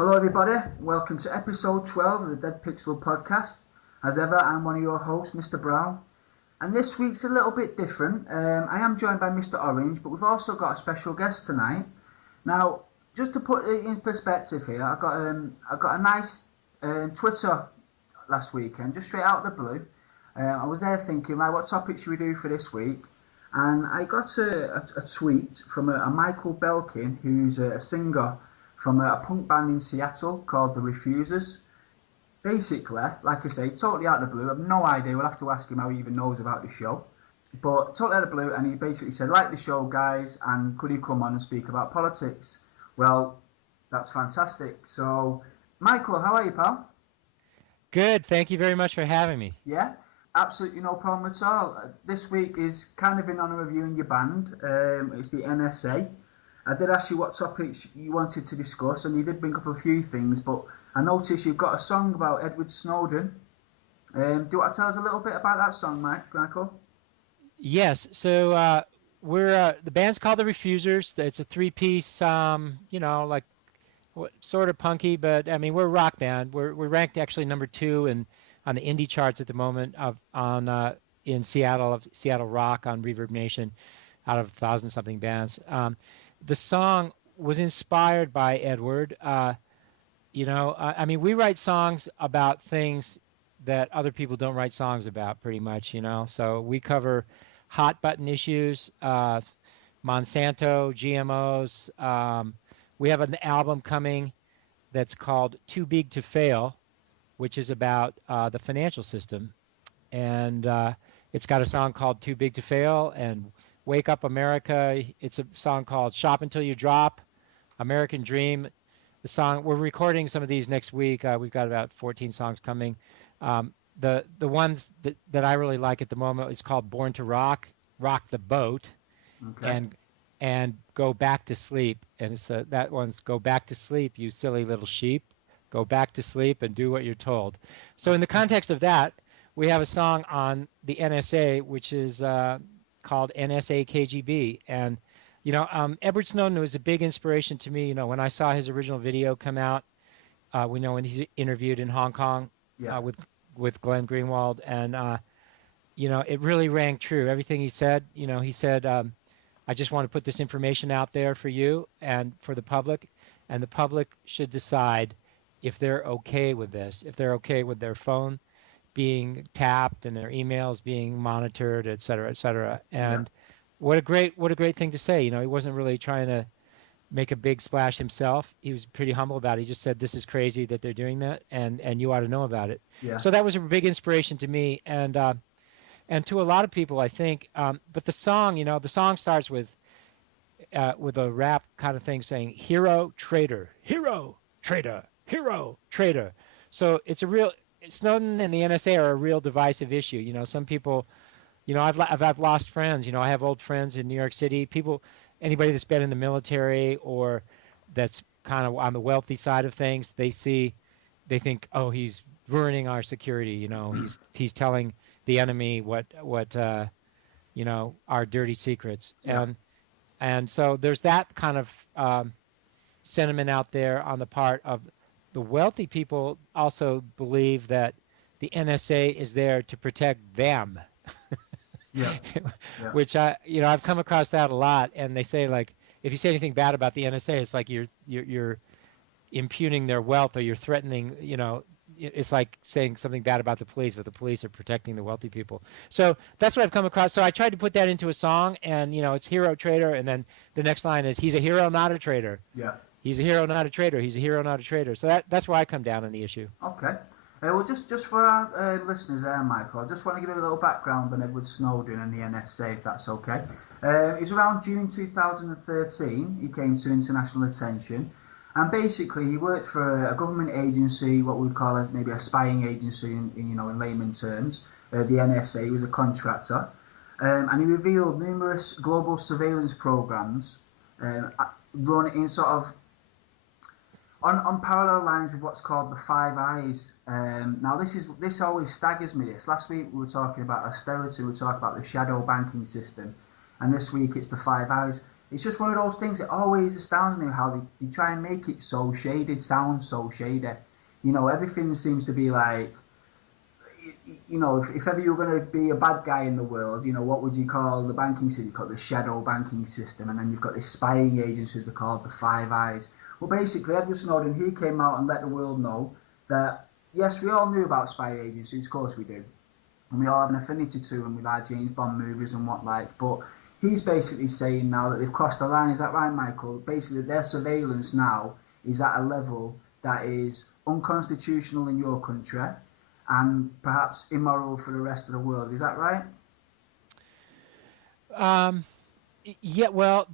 Hello everybody, welcome to episode 12 of the Dead Pixel podcast. As ever, I'm one of your hosts, Mr. Brown. And this week's a little bit different. I am joined by Mr. Orange, but we've also got a special guest tonight. Now, just to put it in perspective here, I got a nice Twitter last weekend, just straight out of the blue. I was there thinking, right, what topic should we do for this week? And I got a tweet from a Michael Belkin, who's a singer from a punk band in Seattle called The Refusers. Basically, like I say, totally out of the blue. I have no idea. We'll have to ask him how he even knows about the show. But totally out of the blue, and he basically said, like the show, guys, and could he come on and speak about politics? Well, that's fantastic. So, Michael, how are you, pal? Good. Thank you very much for having me. Yeah, absolutely no problem at all. This week is kind of in honour of you and your band. It's the NSA. I did ask you what topics you wanted to discuss, and you did bring up a few things, but I noticed you've got a song about Edward Snowden. Do you want to tell us a little bit about that song, Michael? Yes. So we're the band's called The Refusers. It's a three-piece, sort of punky, but I mean we're a rock band. We're ranked actually number 2 on the indie charts at the moment in Seattle rock on Reverb Nation, out of 1,000-something bands. The song was inspired by Edward. I mean, we write songs about things that other people don't write songs about, pretty much, So we cover hot button issues, Monsanto, GMOs. We have an album coming that's called Too Big to Fail, which is about the financial system. And it's got a song called Too Big to Fail, and Wake Up America. It's a song called Shop Until You Drop, American Dream. The song, we're recording some of these next week. We've got about 14 songs coming. The ones that I really like at the moment is called Born to Rock, Rock the Boat, Okay. and Go Back to Sleep. And it's that one's Go Back to Sleep, you silly little sheep. Go back to sleep and do what you're told. So in the context of that, we have a song on the NSA, which is called NSA KGB. And, Edward Snowden was a big inspiration to me. When I saw his original video come out, when he's interviewed in Hong Kong with Glenn Greenwald. And, it really rang true. Everything he said, he said, I just want to put this information out there for you and for the public. And the public should decide if they're okay with this, if they're okay with their phone being tapped and their emails being monitored, et cetera, et cetera. And what a great thing to say. He wasn't really trying to make a big splash himself. He was pretty humble about it. He just said, this is crazy that they're doing that, and you ought to know about it. Yeah. So that was a big inspiration to me, and to a lot of people, I think. But the song starts with a rap kind of thing saying, hero, traitor, hero, traitor, hero, traitor. So it's a real, Snowden and the NSA are a real divisive issue. Some people, I've lost friends. I have old friends in New York City. Anybody that's been in the military or that's kind of on the wealthy side of things, they think, oh, he's ruining our security. He's telling the enemy what our dirty secrets. Yeah. And so there's that kind of sentiment out there on the part of the wealthy people. Also believe that the NSA is there to protect them. Yeah. Which I've come across that a lot, and they say, like, if you say anything bad about the NSA, it's like you're impugning their wealth, or you're threatening. It's like saying something bad about the police, but the police are protecting the wealthy people. So that's what I've come across. So I tried to put that into a song, and it's hero, traitor, and then the next line is, he's a hero, not a traitor. Yeah. He's a hero, not a traitor. He's a hero, not a traitor. So that's where I come down on the issue. Okay. Well, just for our listeners there, Michael, I just want to give you a little background on Edward Snowden and the NSA, if that's okay. It was around June 2013 he came to international attention, and basically he worked for a government agency, what we would call as maybe a spying agency in layman terms. The NSA. He was a contractor, and he revealed numerous global surveillance programs run in sort of on parallel lines with what's called the Five Eyes. Now this always staggers me. Last week we were talking about austerity, we were talking about the shadow banking system, and this week it's the Five Eyes. it's just one of those things that always astounds me how they try and make it so shaded, sound so shady. You know, everything seems to be like, you know, if ever you were going to be a bad guy in the world, you know, what would you call the banking system? You call it the shadow banking system, and then you've got this spying agencies that are called the Five Eyes. Well, basically, Edward Snowden, he came out and let the world know that, yes, we all knew about spy agencies, of course we do, and we all have an affinity to them with our James Bond movies and what like, but he's basically saying now that they've crossed the line. Is that right, Michael? Basically, their surveillance now is at a level that is unconstitutional in your country and perhaps immoral for the rest of the world. Is that right? Um, yeah, well,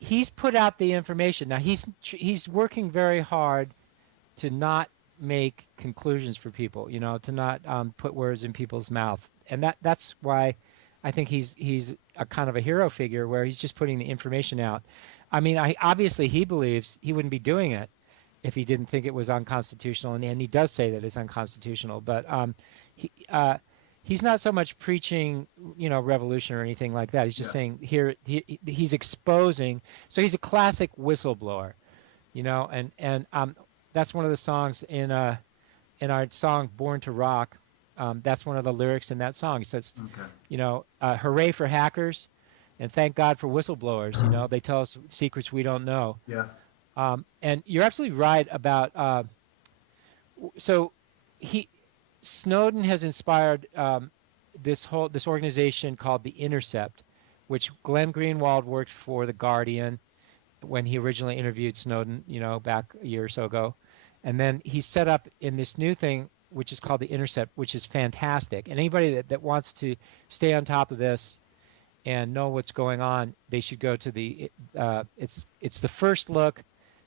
he's put out the information. Now he's working very hard to not make conclusions for people, to not put words in people's mouths, and that's why I think he's a kind of a hero figure where he's just putting the information out. I mean, obviously he believes he wouldn't be doing it if he didn't think it was unconstitutional, and he does say that it's unconstitutional. But he he's not so much preaching, revolution or anything like that. He's just saying here he's exposing. So he's a classic whistleblower, and that's one of the songs in our song "Born to Rock." That's one of the lyrics in that song. He says, "Hooray for hackers, and thank God for whistleblowers. They tell us secrets we don't know." Yeah. And you're absolutely right about. So he Snowden has inspired this organization called the Intercept, which Glenn Greenwald worked for the Guardian when he originally interviewed Snowden, back a year or so ago, and then he set up in this new thing which is called the Intercept, which is fantastic. And anybody that wants to stay on top of this and know what's going on, they should go to the. It's the First Look.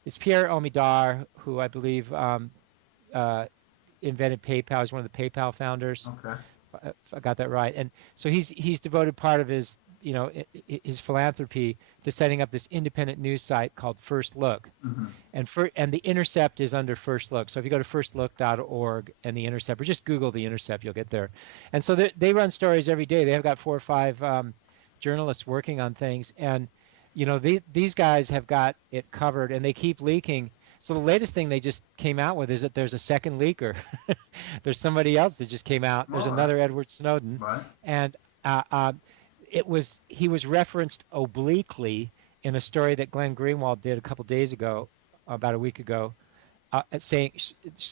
It's Pierre Omidyar, who I believe invented PayPal. He's one of the PayPal founders. Okay. If I got that right. And so he's devoted part of his his philanthropy to setting up this independent news site called First Look. Mm-hmm. And the Intercept is under First Look. So if you go to firstlook.org and the Intercept, or just Google the Intercept, you'll get there. And so they run stories every day. They have got 4 or 5 journalists working on things, and these guys have got it covered, and they keep leaking. So the latest thing they just came out with is that there's a second leaker. There's somebody else that just came out. There's another Edward Snowden, and he was referenced obliquely in a story that Glenn Greenwald did a couple days ago, about a week ago,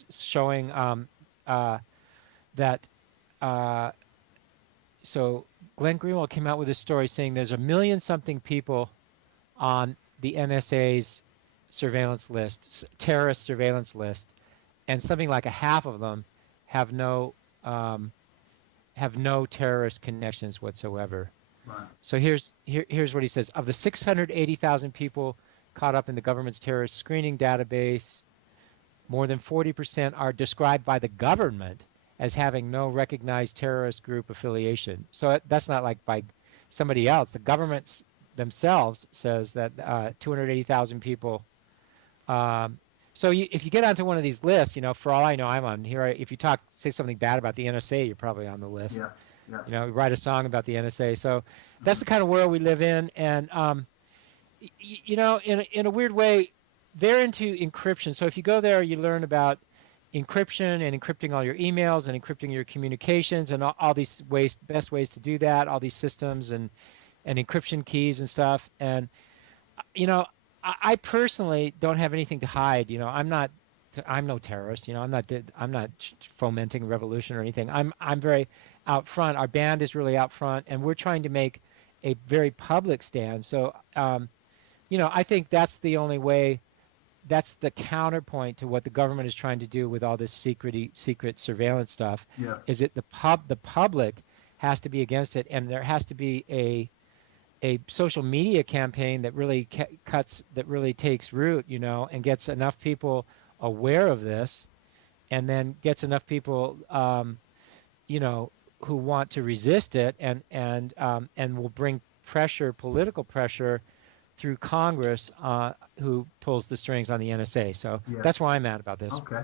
showing that. So Glenn Greenwald came out with a story saying there's 1 million something people on the NSA's surveillance list, terrorist surveillance list, and something like a half of them have no terrorist connections whatsoever. Right. So here's what he says: of the 680,000 people caught up in the government's terrorist screening database, more than 40% are described by the government as having no recognized terrorist group affiliation. So that's not like by somebody else. The government themselves says that 280,000 people. So if you get onto one of these lists, for all I know, I'm on here. If you say something bad about the NSA, you're probably on the list. Yeah. Write a song about the NSA. So that's the kind of world we live in. And, in a weird way, they're into encryption. So if you go there, you learn about encryption and encrypting all your emails and encrypting your communications and all these best ways to do that, all these systems and encryption keys and stuff. And, I personally don't have anything to hide. I'm no terrorist. I'm not fomenting revolution or anything. I'm very out front. Our band is really out front, and we're trying to make a very public stand. So, I think that's the only way. That's the counterpoint to what the government is trying to do with all this secret surveillance stuff. Yeah. Is that the public has to be against it, and there has to be a social media campaign that really takes root, and gets enough people aware of this, and then gets enough people, who want to resist it, and will bring political pressure through Congress, who pulls the strings on the NSA. So that's where I'm at about this. Okay.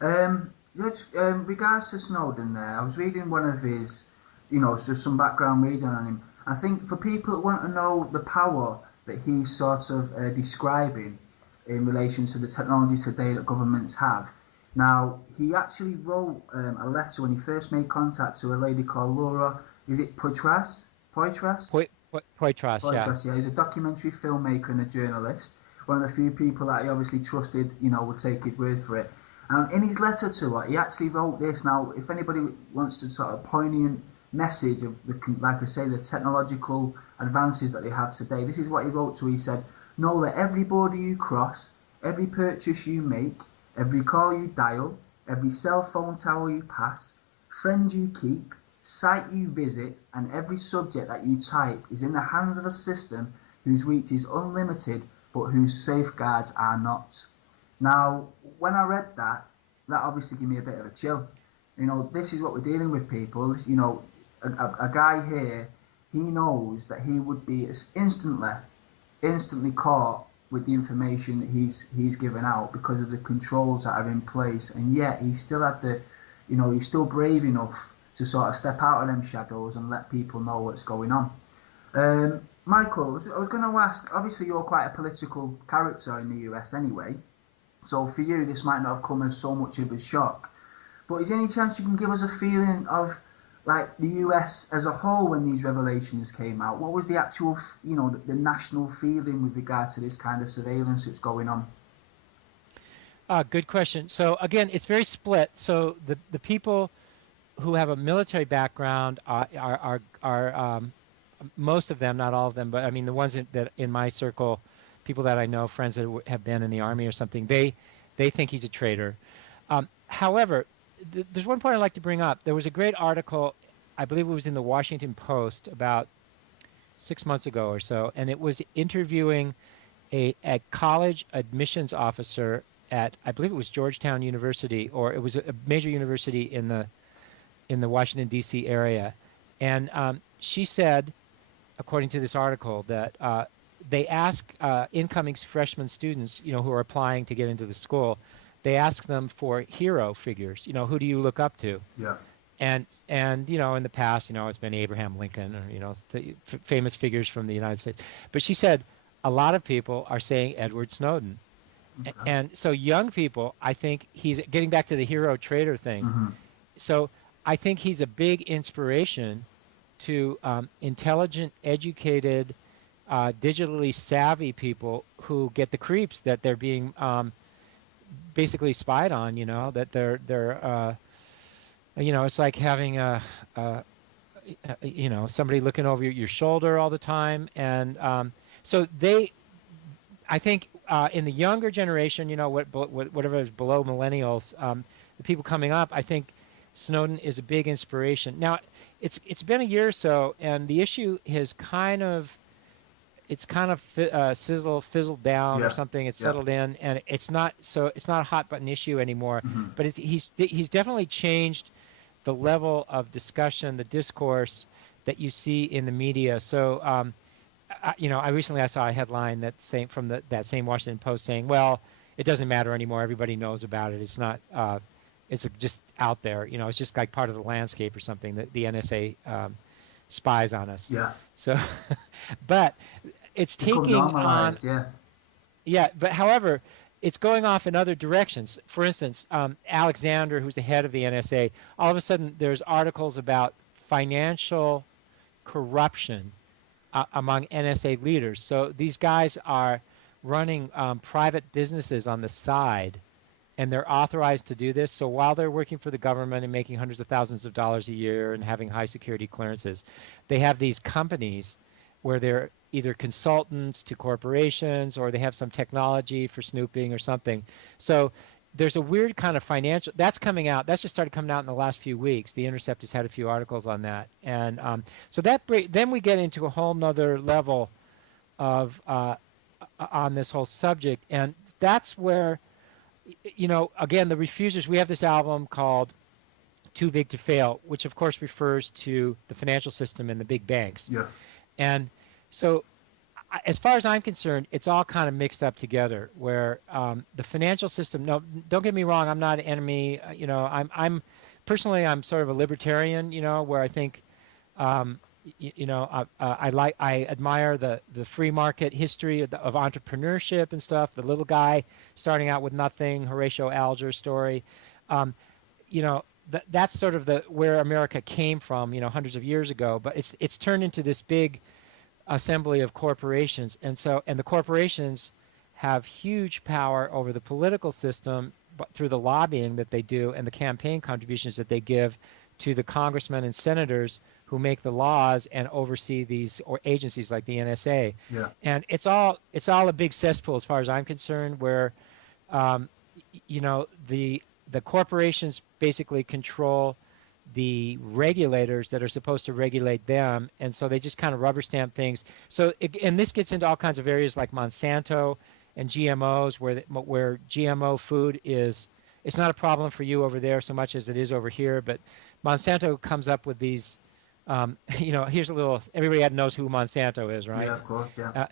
Regards to Snowden there, I was reading one of his, so some background reading on him. I think for people that want to know the power that he's sort of describing in relation to the technology today that governments have. Now, he actually wrote a letter when he first made contact to a lady called Laura, is it Poitras? Poitras? Poitras, yeah. Poitras, yeah. He's a documentary filmmaker and a journalist. One of the few people that he obviously trusted, would take his word for it. And in his letter to her, he actually wrote this. Now, if anybody wants to sort of poignant message of, like I say, the technological advances that they have today, this is what he wrote to her. He said, know that every border you cross, every purchase you make, every call you dial, every cell phone tower you pass, friend you keep, site you visit, and every subject that you type is in the hands of a system whose reach is unlimited but whose safeguards are not. Now, when I read that, that obviously gave me a bit of a chill. This is what we're dealing with, people. A guy here, he knows that he would be instantly caught with the information that he's given out because of the controls that are in place, and yet he still had he's still brave enough to sort of step out of them shadows and let people know what's going on. Michael, I was going to ask, obviously you're quite a political character in the US anyway, so for you this might not have come as so much of a shock, but is there any chance you can give us a feeling of like the US as a whole when these revelations came out? What was the actual, the national feeling with regards to this kind of surveillance that's going on? Good question. So again, it's very split. So the people who have a military background are most of them, not all of them, but I mean the ones that in my circle, people that I know, friends that have been in the army or something, they think he's a traitor. However, there's one point I'd like to bring up. There was a great article, I believe it was in the Washington Post about 6 months ago or so, and it was interviewing a college admissions officer at, I believe it was Georgetown University, or it was a major university in the Washington D.C. area, and she said, according to this article, that they ask incoming freshman students, who are applying to get into the school, they ask them for hero figures. Who do you look up to? Yeah. And in the past, it's been Abraham Lincoln, or famous figures from the United States. But she said a lot of people are saying Edward Snowden. Okay. And so young people, I think he's getting back to the hero traitor thing. Mm-hmm. So I think he's a big inspiration to intelligent, educated, digitally savvy people who get the creeps that they're being basically spied on. That they're it's like having somebody looking over your shoulder all the time, and so I think in the younger generation, whatever is below millennials, the people coming up, I think Snowden is a big inspiration. Now, it's been a year or so, and the issue has kind of fizzled down or something. It's settled in, and it's not a hot button issue anymore. Mm-hmm. But he's definitely changed the level of discussion, the discourse that you see in the media. So, I recently saw a headline that same Washington Post saying, "Well, it doesn't matter anymore. Everybody knows about it. It's not. It's just out there. It's just like part of the landscape or something. That the NSA spies on us." Yeah. So, but it's taking on. Yeah. Yeah, but however, it's going off in other directions. For instance, Alexander, who's the head of the NSA, all of a sudden there's articles about financial corruption among NSA leaders. So these guys are running private businesses on the side, and they're authorized to do this. So while they're working for the government and making hundreds of thousands of dollars a year and having high security clearances, they have these companies where they're either consultants to corporations, or they have some technology for snooping or something. So there's a weird kind of financial that's coming out. That's just started coming out in the last few weeks. The Intercept has had a few articles on that, and so then we get into a whole nother level of on this whole subject, and that's where again the refusers. We have this album called Too Big to Fail, which of course refers to the financial system and the big banks. Yeah. And so as far as I'm concerned, it's all kind of mixed up together, where the financial system, no, don't get me wrong, I'm not an enemy. I'm personally, I'm sort of a libertarian, where I think, I admire the free market history of entrepreneurship and stuff. The little guy starting out with nothing, Horatio Alger's story. Um, that's sort of the where America came from, hundreds of years ago. But it's turned into this big assembly of corporations, and the corporations have huge power over the political system, but through the lobbying that they do and the campaign contributions that they give to the congressmen and senators who make the laws and oversee these or agencies like the NSA. Yeah. And it's all a big cesspool as far as I'm concerned, where um, the corporations basically control the regulators that are supposed to regulate them, and so they just kind of rubber stamp things. So and this gets into all kinds of areas like Monsanto and GMOs, where GMO food it's not a problem for you over there so much as it is over here. But Monsanto comes up with these. Here's a little. Everybody knows who Monsanto is, right? Yeah, of course. Yeah.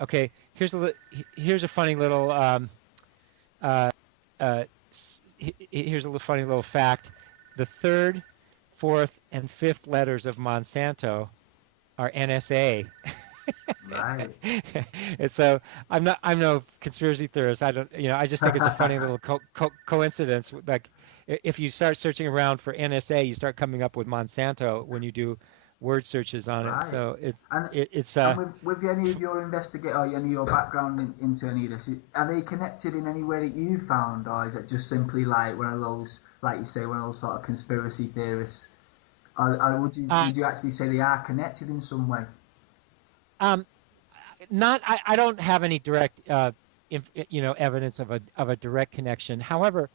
Okay. Here's a funny little. Uh, uh, Here's a little funny little fact. The third, fourth, and fifth letters of Monsanto are NSA. Right. And so I'm no conspiracy theorist. I don't, I just think it's a funny little coincidence. Like if you start searching around for NSA, you start coming up with Monsanto when you do word searches on it. Right. So it's And with any of your or any of your background into any of this, are they connected in any way that you found, or is it just simply like one of those, like you say, one of those sort of conspiracy theorists? Or would you actually say they are connected in some way? Not I don't have any direct evidence of a direct connection. However,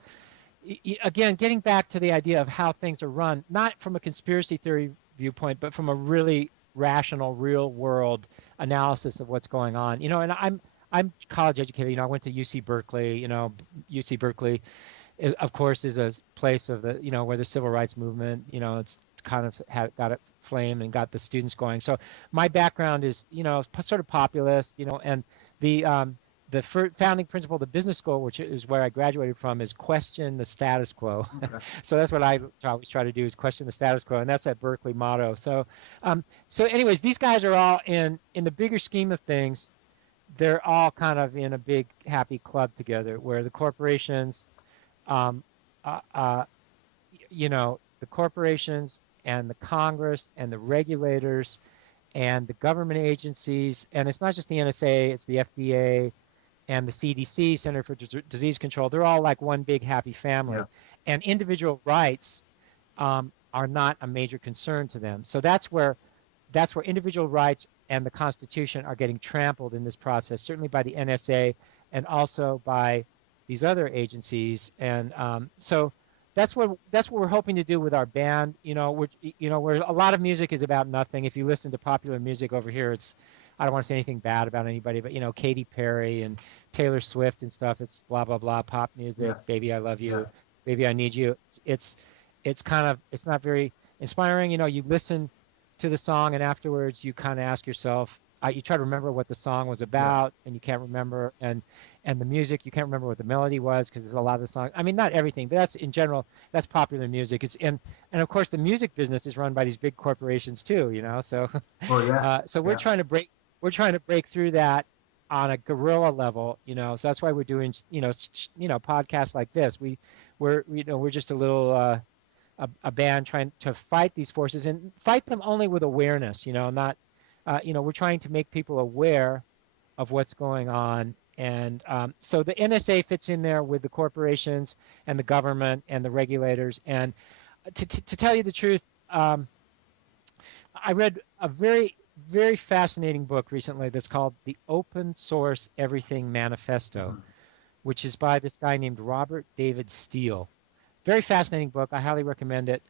again, getting back to the idea of how things are run, not from a conspiracy theory viewpoint, but from a really rational, real world analysis of what's going on. And I'm college educated. I went to UC Berkeley. UC Berkeley, of course, is a place of the where the civil rights movement. It's kind of got it flame and got the students going. So my background is sort of populist. And the founding principle of the business school, which is where I graduated from, is question the status quo. Okay. So that's what I always try to do, is question the status quo, and that's that Berkeley motto. So, anyways, these guys are all in the bigger scheme of things. They're all kind of in a big happy club together, where the corporations, the corporations and the Congress and the regulators and the government agencies, and it's not just the NSA, it's the FDA and the CDC, Center for Disease Control. They're all like one big happy family. Yeah. And individual rights are not a major concern to them. So that's where individual rights and the Constitution are getting trampled in this process, certainly by the NSA and also by these other agencies. And so that's what we're hoping to do with our band. Where a lot of music is about nothing. If you listen to popular music over here, I don't want to say anything bad about anybody, but Katy Perry and Taylor Swift and stuff, it's blah blah blah pop music. Yeah. Baby I love you. Yeah. Baby I need you. It's not very inspiring. You listen to the song and afterwards you kind of ask yourself, you try to remember what the song was about, and you can't remember, and the music, you can't remember what the melody was, because there's a lot of the songs. I mean, not everything, but that's in general, that's popular music. And of course the music business is run by these big corporations too, so so we're trying to break through that on a guerrilla level, so that's why we're doing podcasts like this. We're just a little a band trying to fight these forces and fight them only with awareness, not we're trying to make people aware of what's going on. And so the NSA fits in there with the corporations and the government and the regulators. And to tell you the truth, I read a very, very fascinating book recently that's called The Open Source Everything Manifesto, which is by this guy named Robert David Steele. Very fascinating book. I highly recommend it.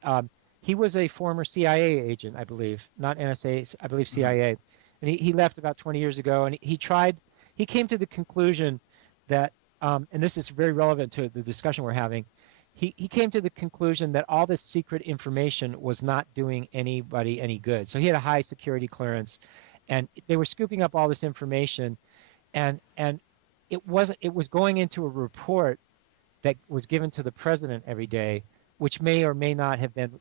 He was a former CIA agent, I believe, not NSA, I believe CIA. And he left about 20 years ago, and he came to the conclusion that, and this is very relevant to the discussion we're having, he came to the conclusion that all this secret information was not doing anybody any good. So he had a high security clearance, and they were scooping up all this information, and it was going into a report that was given to the president every day, which may or may not have been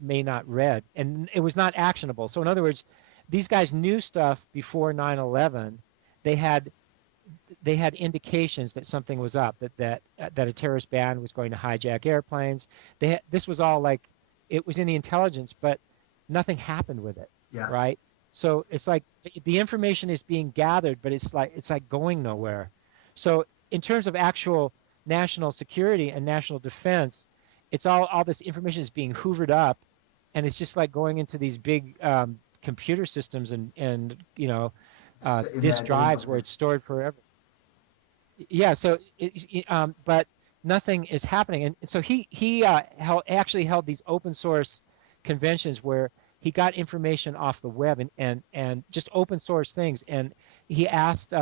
may not read, and it was not actionable. So in other words, these guys knew stuff before 9/11. They had indications that something was up, that a terrorist band was going to hijack airplanes. This was all like, it was in the intelligence, but nothing happened with it, Yeah. right? So it's like the information is being gathered, but it's like going nowhere. So in terms of actual national security and national defense, it's all this information is being hoovered up, and it's just like going into these big computer systems and Sitting disk there doing drives where nothing. it's stored forever. Yeah, so but nothing is happening, and so he actually held these open source conventions where he got information off the web and just open source things, and he asked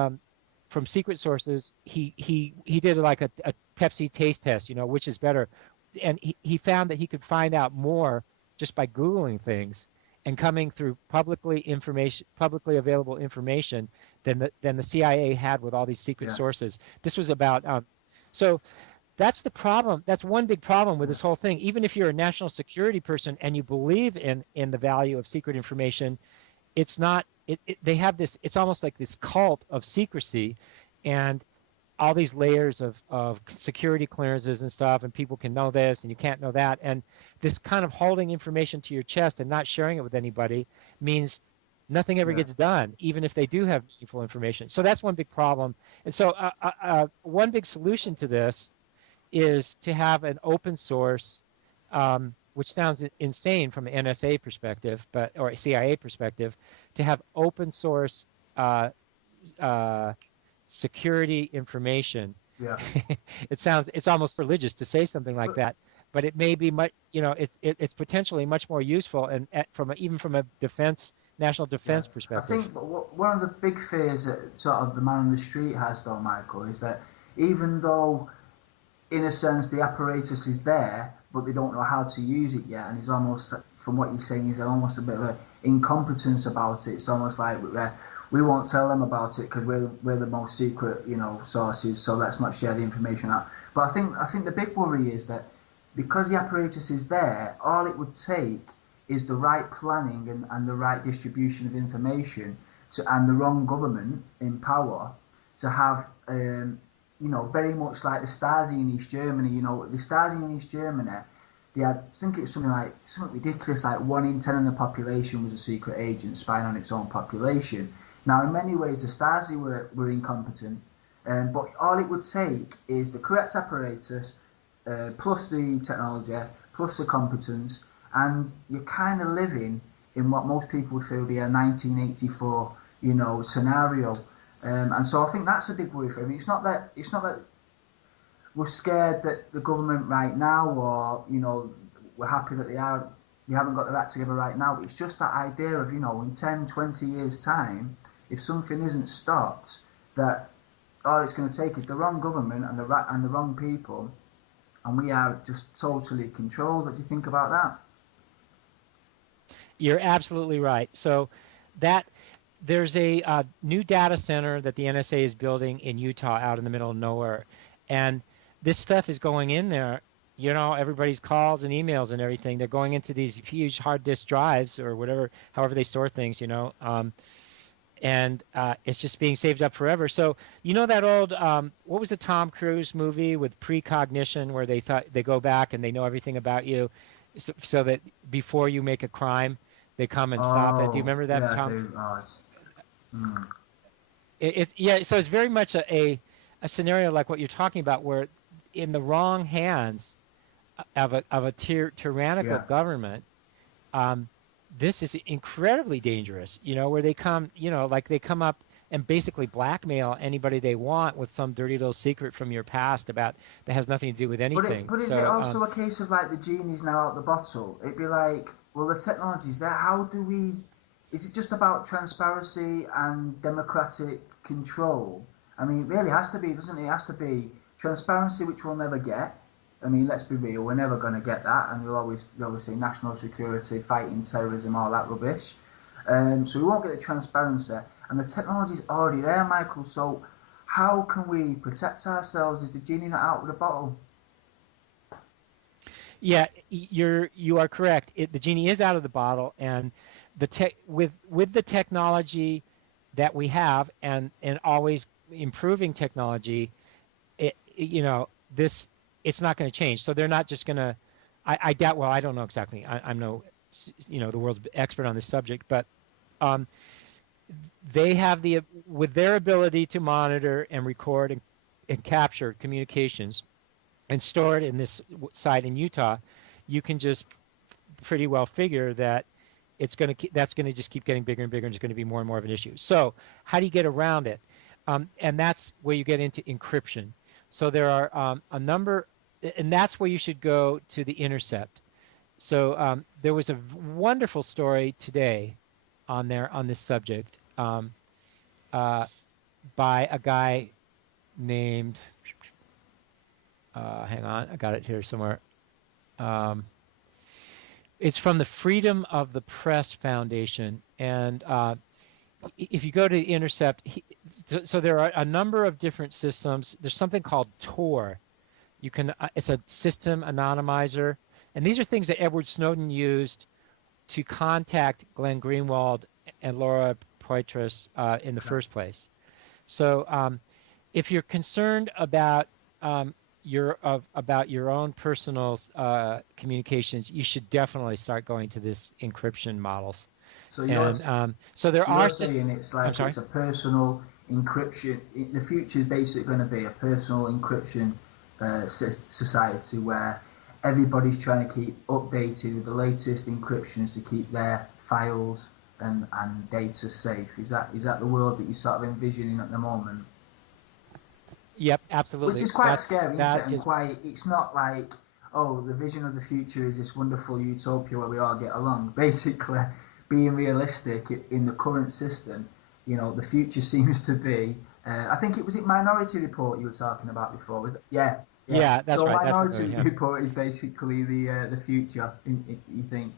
from secret sources. He did like a Pepsi taste test, which is better, and he found that he could find out more just by Googling things and coming through publicly available information than the CIA had with all these secret Yeah. sources. This was about so that's the problem. That's one big problem with Yeah. this whole thing. Even if you're a national security person and you believe in the value of secret information, it's not. They have this. It's almost like this cult of secrecy, and all these layers of security clearances and stuff, and people can know this and you can't know that, and this kind of holding information to your chest and not sharing it with anybody means nothing ever Yeah. gets done, even if they do have meaningful information. So that's one big problem. And so one big solution to this is to have an open source, which sounds insane from an NSA perspective, or a CIA perspective, to have open source uh, security information. Yeah. It's almost religious to say something like But that, but it may be much, it's potentially much more useful, and even from a national yeah, defense I perspective. think one of the big fears that sort of the man on the street has, though, Michael, is that even though, in a sense, the apparatus is there, but they don't know how to use it yet, and it's almost, from what you're saying, is almost a bit of an incompetence about it. It's almost like we won't tell them about it because we're the most secret, sources, so let's not share the information out. But I think the big worry is that because the apparatus is there, all it would take is the right planning and the right distribution of information and the wrong government in power to have very much like the Stasi in East Germany. The Stasi in East Germany, they had, I think it was something ridiculous, like 1 in 10 of the population was a secret agent spying on its own population. Now, in many ways, the Stasi were incompetent, but all it would take is the correct apparatus, plus the technology, plus the competence, and you're kind of living in what most people would feel be a 1984, scenario. And so I think that's a big worry for me. It's not that we're scared that the government right now, or we're happy that they haven't got their act together right now. It's just that idea of in 10, 20 years time, if something isn't stopped, that all it's going to take is the wrong government and the wrong people, and we are just totally controlled. What do you think about that? You're absolutely right. So that there's a new data center that the NSA is building in Utah, out in the middle of nowhere, and this stuff is going in there. Everybody's calls and emails and everything. They're going into these huge hard disk drives or whatever, however they store things. And it's just being saved up forever. So that old what was the Tom Cruise movie with precognition, where they thought they go back and they know everything about you, so that before you make a crime, they come and stop it. Do you Oh, remember that, yeah, Tom? dude. Oh, mm, Yeah. So it's very much a scenario like what you're talking about, where in the wrong hands of a tyrannical yeah. government, um, this is incredibly dangerous, where they come, like they come up and basically blackmail anybody they want with some dirty little secret from your past that has nothing to do with anything. But is it So, also a case of like the genie's now out the bottle? It'd be like, well, the technology's there. How do we? Is it just about transparency and democratic control? I mean, it really has to be, doesn't it? It has to be transparency, which we'll never get. I mean, let's be real, we're never going to get that, and you'll always say national security, fighting terrorism, all that rubbish. So we won't get the transparency, and the technology's already there, Michael. So how can we protect ourselves? Is the genie not out with the bottle? Yeah, you are correct. The genie is out of the bottle, and with the technology that we have, and always improving technology, this it's not going to change. So they're not just going to. I doubt. Well, I don't know exactly. I'm no the world's expert on this subject, but um, they have with their ability to monitor and record and capture communications and store it in this site in Utah, you can just pretty well figure that that's going to just keep getting bigger and bigger, and it's going to be more and more of an issue. So how do you get around it? And that's where you get into encryption. So there are a number, and that's where you should go to the intercept. So there was a wonderful story today on this subject uh, by a guy named. Hang on, I got it here somewhere. Um, it's from the Freedom of the Press Foundation, and if you go to the Intercept, so there are a number of different systems. There's something called Tor. It's a system anonymizer, and these are things that Edward Snowden used to contact Glenn Greenwald and Laura Poitras in the first place. So if you're concerned about about your own personal communications, you should definitely start going to this encryption models. So you're, so there are saying it's like it's a personal encryption. The future is basically going to be a personal encryption society where everybody's trying to keep updated with the latest encryptions to keep their files and data safe. Is that the world that you're sort of envisioning at the moment? Yep, absolutely. Which is quite scary, isn't it? And quite, it's not like, oh, the vision of the future is this wonderful utopia where we all get along. Basically, being realistic in the current system, the future seems to be. I think it was Minority Report you were talking about before. Was it? Yeah. That's so right. Minority Report is basically the future. You think?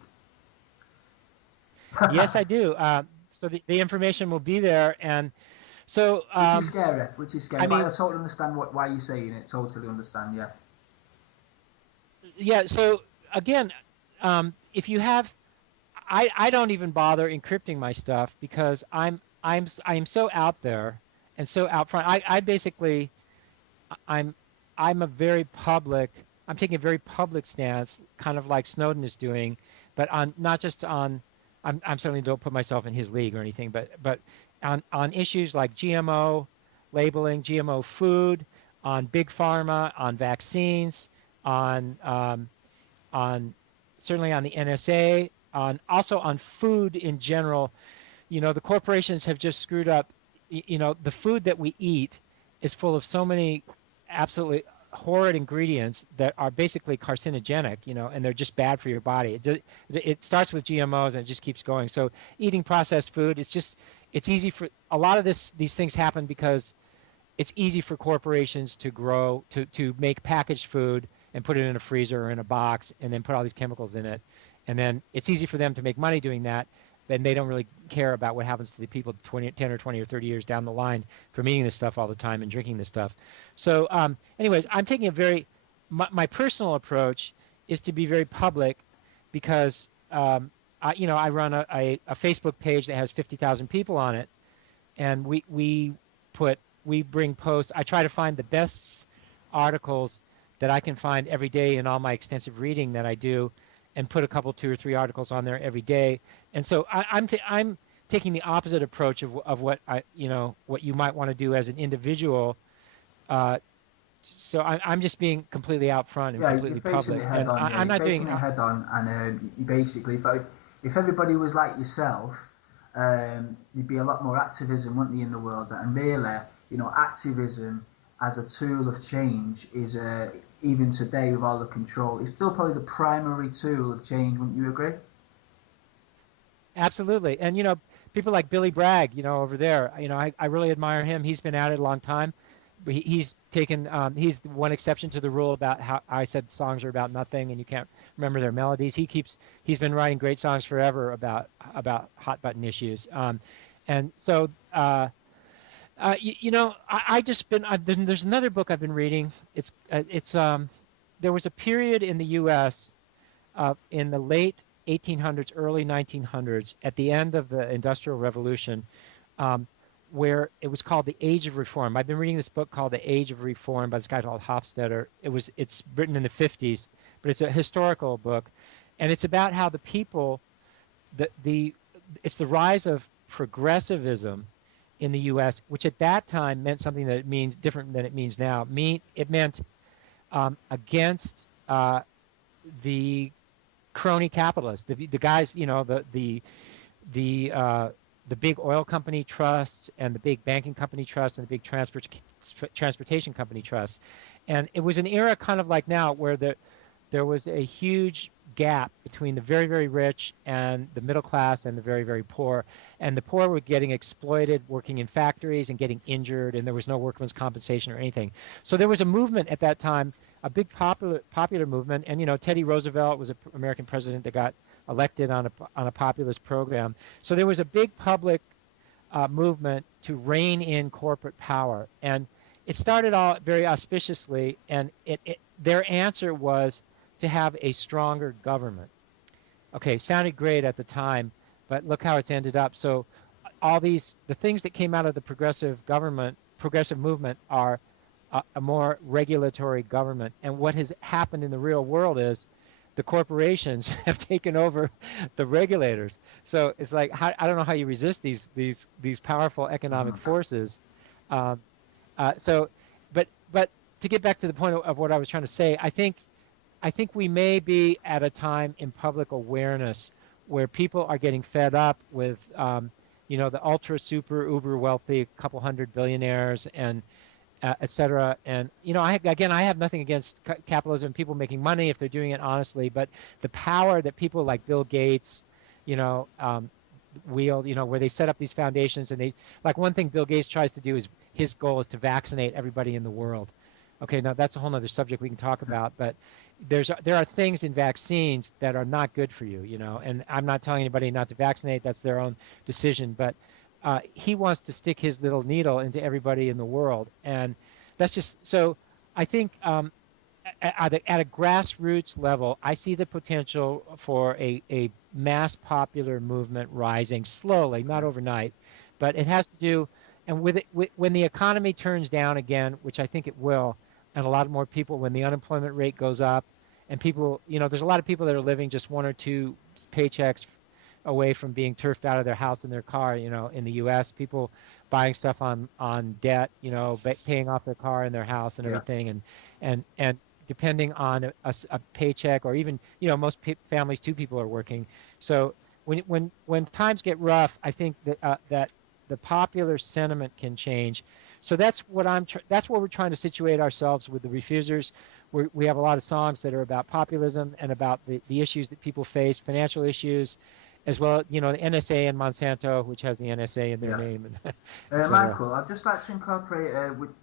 Yes, I do. So the information will be there, and so which is scary. I mean, I totally understand why you're saying it. Totally understand. Yeah. Yeah. So again, if you have, I don't even bother encrypting my stuff because I'm so out there and so out front. I basically I'm a very public. I'm taking a very public stance, kind of like Snowden is doing, but on not just on. I'm certainly don't put myself in his league or anything, but on issues like GMO labeling, GMO food, on big pharma, on vaccines, on certainly on the NSA, also on food in general. The corporations have just screwed up. The food that we eat is full of so many absolutely horrid ingredients that are basically carcinogenic, and they're just bad for your body. It starts with GMOs and it just keeps going. So eating processed food, it's easy for a lot of these things happen because it's easy for corporations to grow, to make packaged food and put it in a freezer or in a box and then put all these chemicals in it. And then it's easy for them to make money doing that. Then they don't really care about what happens to the people 10 or 20 or 30 years down the line from eating this stuff all the time and drinking this stuff. So anyways, I'm taking my personal approach is to be very public because, I run a Facebook page that has 50,000 people on it. And we bring posts. I try to find the best articles that I can find every day in all my extensive reading that I do, and put a couple, 2 or 3 articles on there every day. And so I'm taking the opposite approach of what what you might want to do as an individual. So I'm just being completely out front and completely public. And I'm not doing it head on. And you basically, if everybody was like yourself, there'd be a lot more activism, wouldn't there, in the world? And really, activism as a tool of change is even today with all the control, it's still probably the primary tool of change. Wouldn't you agree? Absolutely. And people like Billy Bragg, over there, I really admire him. He's been at it a long time. He's taken he's one exception to the rule about how I said songs are about nothing and you can't remember their melodies. He's been writing great songs forever about hot button issues. And so I just there's another book I've been reading. It's there was a period in the U.S. In the late 1800s, early 1900s, at the end of the Industrial Revolution, um, where it was called the Age of Reform. I've been reading this book called The Age of Reform by this guy called Hofstadter. It's written in the 50s, but it's a historical book, and it's about how the people, it's the rise of progressivism in the U.S., which at that time meant something that it means different than it means now. It meant against the crony capitalists, the guys, the big oil company trusts and the big banking company trusts and the big transportation company trusts. And it was an era kind of like now where there was a huge gap between the very, very rich and the middle class and the very, very poor. And the poor were getting exploited working in factories and getting injured, and there was no workman's compensation or anything. So there was a movement at that time, a big popular movement. And, Teddy Roosevelt was an American president that got elected on a populist program. So there was a big public movement to rein in corporate power. And it started all very auspiciously, and their answer was to have a stronger government. Okay, sounded great at the time, but look how it's ended up. So the things that came out of the progressive movement are a more regulatory government. And what has happened in the real world is the corporations have taken over the regulators. So it's like, I don't know how you resist these powerful economic forces. But to get back to the point of what I was trying to say, I think we may be at a time in public awareness where people are getting fed up with, the ultra super uber wealthy couple hundred billionaires and et cetera. And, I have nothing against capitalism, people making money if they're doing it honestly, but the power that people like Bill Gates, wield, where they set up these foundations, and one thing Bill Gates tries to do is his goal is to vaccinate everybody in the world. Okay, now that's a whole other subject we can talk about, but there are things in vaccines that are not good for you, and I'm not telling anybody not to vaccinate, that's their own decision, but he wants to stick his little needle into everybody in the world, and that's just so. I think at a grassroots level, I see the potential for a mass popular movement rising slowly, not overnight, but it has to do, and when the economy turns down again, which I think it will, and a lot more people, when the unemployment rate goes up, and people, there's a lot of people that are living just one or two paychecks away from being turfed out of their house and their car, in the U.S., people buying stuff on debt, paying off their car and their house and everything, and depending on a paycheck, or even, most families, two people are working. So when times get rough, I think that that the popular sentiment can change. So that's what that's where we're trying to situate ourselves with the Refusers. We have a lot of songs that are about populism and about the issues that people face, financial issues, as well, the NSA and Monsanto, which has the NSA in their name. Michael, I'd just like to incorporate,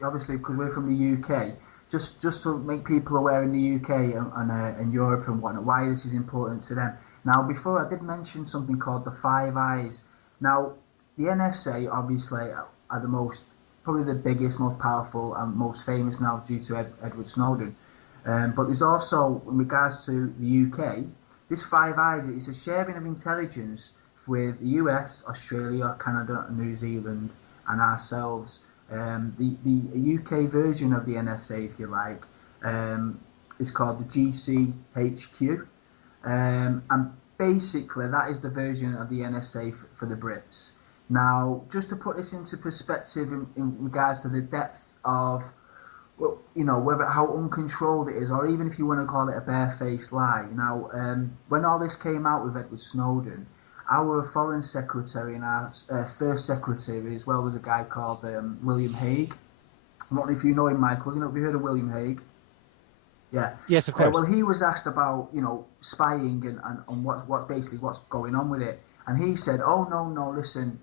obviously, because we're from the UK, just to make people aware in the UK and Europe and whatnot, why this is important to them. Now, before I did mention something called the Five Eyes. Now, the NSA, obviously, are probably the biggest, most powerful, and most famous now due to Edward Snowden. But there's also, in regards to the UK, this Five Eyes is a sharing of intelligence with the US, Australia, Canada, New Zealand, and ourselves. The UK version of the NSA, if you like, is called the GCHQ. And basically, that is the version of the NSA for the Brits. Now, just to put this into perspective in regards to the depth of, whether how uncontrolled it is, or even if you want to call it a barefaced lie. Now, when all this came out with Edward Snowden, our foreign secretary and our first secretary, as well, was a guy called William Hague. I don't know if you know him, Michael. Have you heard of William Hague? Yeah. Yes, of course. Well, he was asked about, spying and what's going on with it. And he said, oh, no, listen,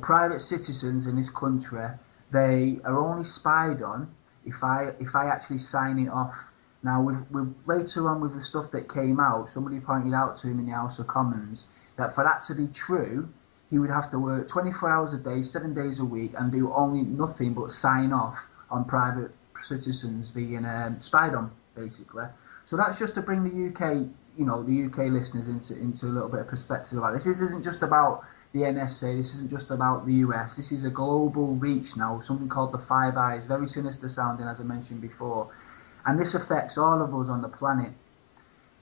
private citizens in this country, they are only spied on if I actually sign it off. Now, with later on with the stuff that came out, somebody pointed out to him in the House of Commons that for that to be true, he would have to work 24 hours a day, 7 days a week, and do only nothing but sign off on private citizens being spied on, basically. So that's just to bring the UK, the UK listeners into a little bit of perspective about this. This isn't just about the NSA. This isn't just about the US. This is a global reach now, something called the Five Eyes, very sinister sounding, as I mentioned before. And this affects all of us on the planet.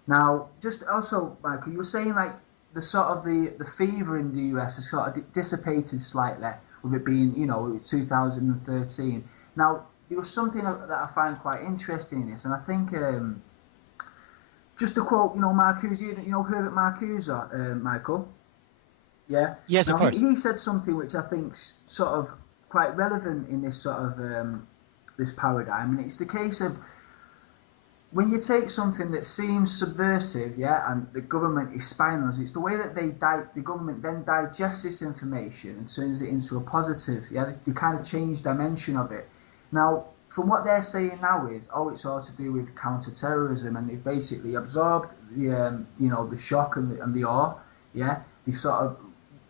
Now, just also, Michael, you were saying like the fever in the US has sort of dissipated slightly, with it being, it was 2013. Now, there was something that I find quite interesting in this, and I think, just to quote, Marcuse, Herbert Marcuse, Michael? Yeah? Yes, Now, of course. he said something which I think's sort of quite relevant in this sort of, this paradigm, and it's the case of, when you take something that seems subversive, yeah, and the government is spying on us, it's the way that the government then digests this information and turns it into a positive, yeah, they kind of change dimension of it. Now, from what they're saying now is, it's all to do with counter-terrorism, and they've basically absorbed the, the shock and the awe, yeah, they've sort of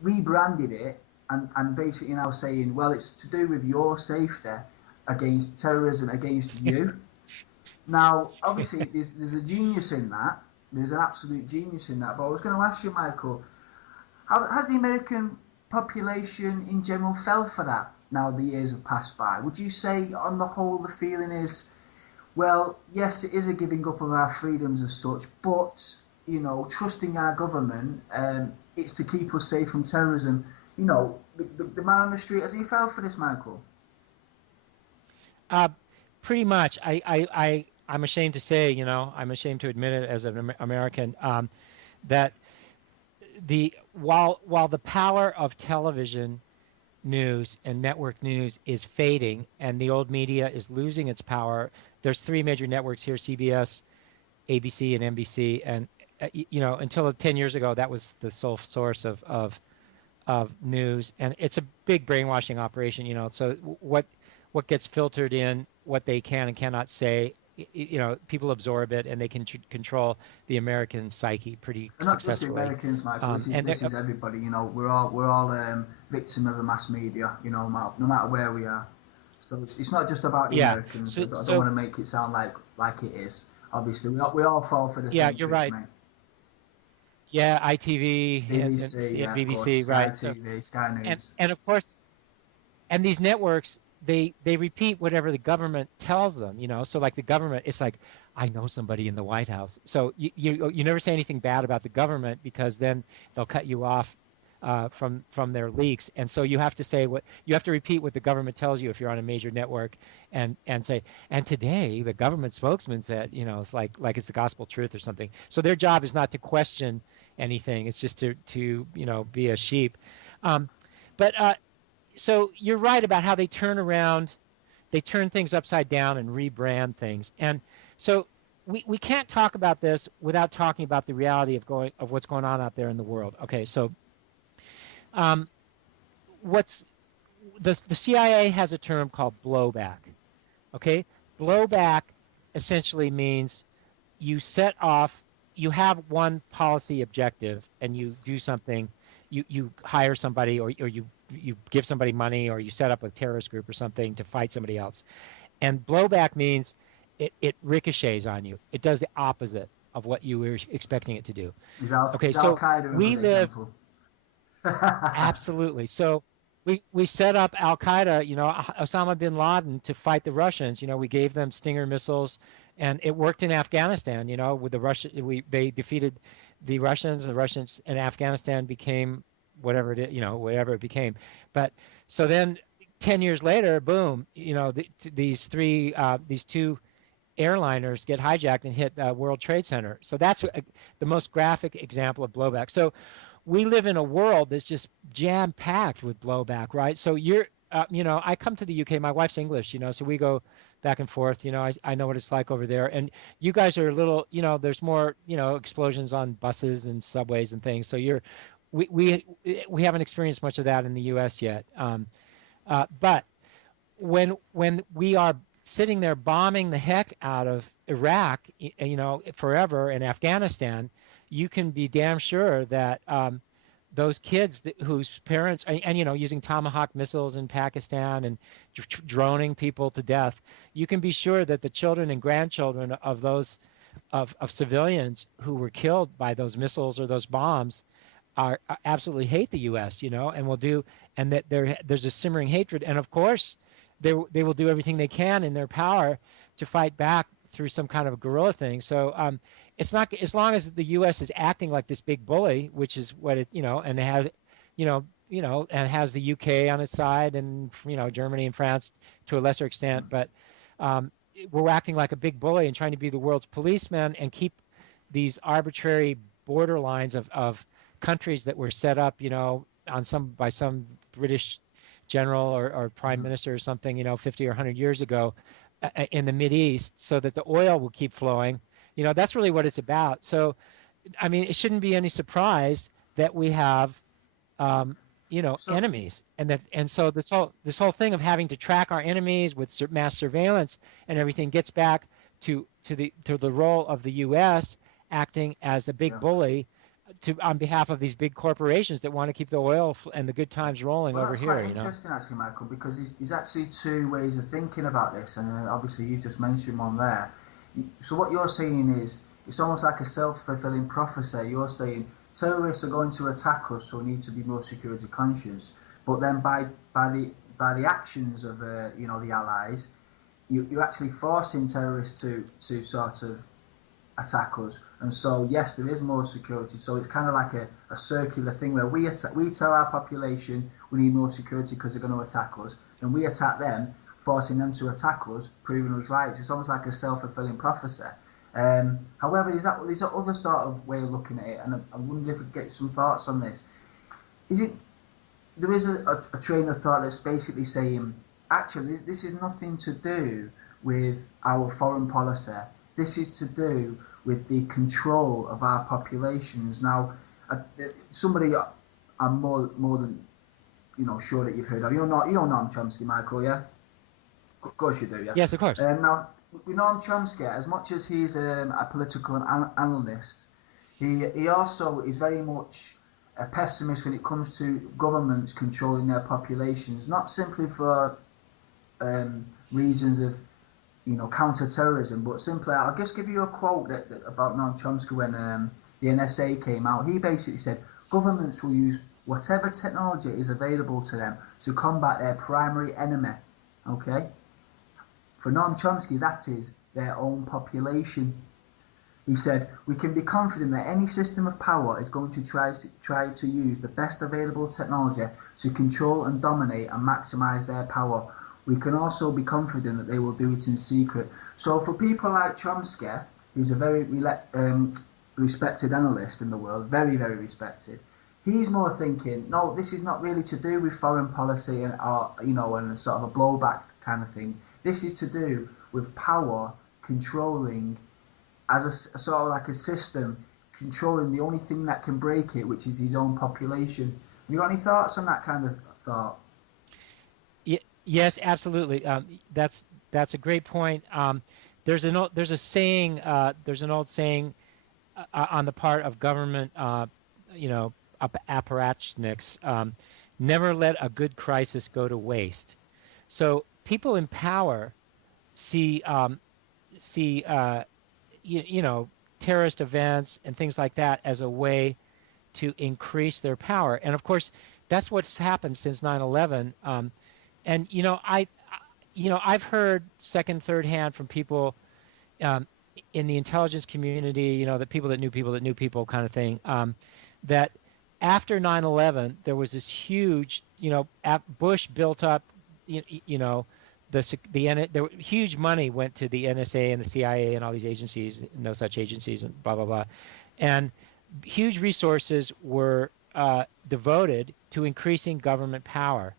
rebranded it, and basically now saying, well, it's to do with your safety against terrorism against you. Now, obviously, there's a genius in that. There's an absolute genius in that. But I was going to ask you, Michael, has the American population in general fell for that now the years have passed by? Would you say, on the whole, the feeling is, well, yes, it is a giving up of our freedoms as such, but, trusting our government, it's to keep us safe from terrorism. The man on the street, has he fell for this, Michael? Pretty much. I'm ashamed to say, I'm ashamed to admit it as an American, that while the power of television news and network news is fading and the old media is losing its power, there's three major networks here: CBS, ABC, and NBC, and until 10 years ago, that was the sole source of news, and it's a big brainwashing operation. So what gets filtered in, what they can and cannot say, people absorb it, and they can control the American psyche pretty and not successfully. Just the Americans, Michael. This is everybody. We're all victim of the mass media. No matter where we are. So it's not just about the Americans. I don't want to make it sound like it is. Obviously, we all fall for the same you're right. Mate. Yeah, ITV, BBC, BBC, Sky right? TV, Sky News, and of course, and these networks, they repeat whatever the government tells them. So like the government, it's like, I know somebody in the White House. So you never say anything bad about the government, because then they'll cut you off from their leaks. And so you have to repeat what the government tells you if you're on a major network, and say, and today the government spokesman said, it's like it's the gospel truth or something. So their job is not to question anything. It's just to be a sheep. So you're right about how they turn things upside down and rebrand things. And so we can't talk about this without talking about the reality of what's going on out there in the world. Okay, so the CIA has a term called blowback. Okay, blowback essentially means you have one policy objective, and you do something. You hire somebody, or you give somebody money, or you set up a terrorist group or something to fight somebody else. And blowback means it ricochets on you. It does the opposite of what you were expecting it to do. So we live absolutely. So we set up Al Qaeda, Osama bin Laden, to fight the Russians. We gave them Stinger missiles, and it worked in Afghanistan. With the they defeated the Russians. The Russians and Afghanistan became whatever it became. But so then 10 years later, boom, these two airliners get hijacked and hit World Trade Center. So that's the most graphic example of blowback. So we live in a world that's just jam-packed with blowback, right? So I come to the UK. My wife's English, so we go back and forth. I know what it's like over there. And you guys are a little, there's more, explosions on buses and subways and things. So we haven't experienced much of that in the U.S. yet. But when we are sitting there bombing the heck out of Iraq, forever, in Afghanistan, you can be damn sure that those kids whose parents, and using Tomahawk missiles in Pakistan and droning people to death, you can be sure that the children and grandchildren of those of civilians who were killed by those missiles or those bombs are absolutely hate the U.S. And will do, and that there's a simmering hatred, and of course, they will do everything they can in their power to fight back through some kind of guerrilla thing. So it's not, as long as the U.S. is acting like this big bully, which is what it, and it has, and has the UK on its side, and Germany and France to a lesser extent, but um, we're acting like a big bully and trying to be the world's policeman and keep these arbitrary borderlines of countries that were set up, on by some British general or prime minister or something, 50 or 100 years ago in the Mideast, so that the oil will keep flowing. That's really what it's about. So, I mean, it shouldn't be any surprise that we have, um, So, enemies, and so this whole thing of having to track our enemies with mass surveillance and everything gets back to the role of the U.S. acting as the big yeah. bully on behalf of these big corporations that want to keep the oil and the good times rolling Well, over that's here. quite interesting, actually, Michael, because there's actually two ways of thinking about this, and obviously you just mentioned one there. So what you're saying is it's almost like a self-fulfilling prophecy. You're saying terrorists are going to attack us, so we need to be more security conscious. But then by the actions of the allies, you're actually forcing terrorists to sort of attack us. And so, yes, there is more security. So it's kind of like a circular thing where we tell our population we need more security because they're going to attack us, and we attack them, forcing them to attack us, proving us right. It's almost like a self-fulfilling prophecy. However, there's that other sort of way of looking at it, and I wonder if we could get some thoughts on this. Is it There is a train of thought that's basically saying, actually, this is nothing to do with our foreign policy. This is to do with the control of our populations. Now, somebody I'm more than sure that you've heard of. You know Noam Chomsky, Michael, yeah? Of course you do, yeah. Yes, of course. Now, with Noam Chomsky, as much as he's a political analyst, he also is very much a pessimist when it comes to governments controlling their populations, not simply for reasons of counter-terrorism, but simply, I'll just give you a quote about Noam Chomsky when the NSA came out. He basically said, governments will use whatever technology is available to them to combat their primary enemy. Okay? For Noam Chomsky, that is their own population. He said, we can be confident that any system of power is going to try to use the best available technology to control and dominate and maximize their power. We can also be confident that they will do it in secret. So for people like Chomsky, who's a very respected analyst in the world, very, very respected, he's more thinking, no, this is not really to do with foreign policy and sort of a blowback kind of thing. This is to do with power controlling as a sort of like a system, controlling the only thing that can break it, which is his own population. Have you got any thoughts on that kind of thought? Yes, absolutely. That's a great point. There's an old saying on the part of government, apparatchiks, never let a good crisis go to waste. So people in power see see terrorist events and things like that as a way to increase their power. And of course, that's what's happened since 9/11. And I've heard second, third hand from people in the intelligence community, the people that knew people kind of thing, that after 9/11 there was this huge, Bush built up, huge money went to the NSA and the CIA and all these agencies, no such agencies, and blah blah blah, and huge resources were devoted to increasing government power,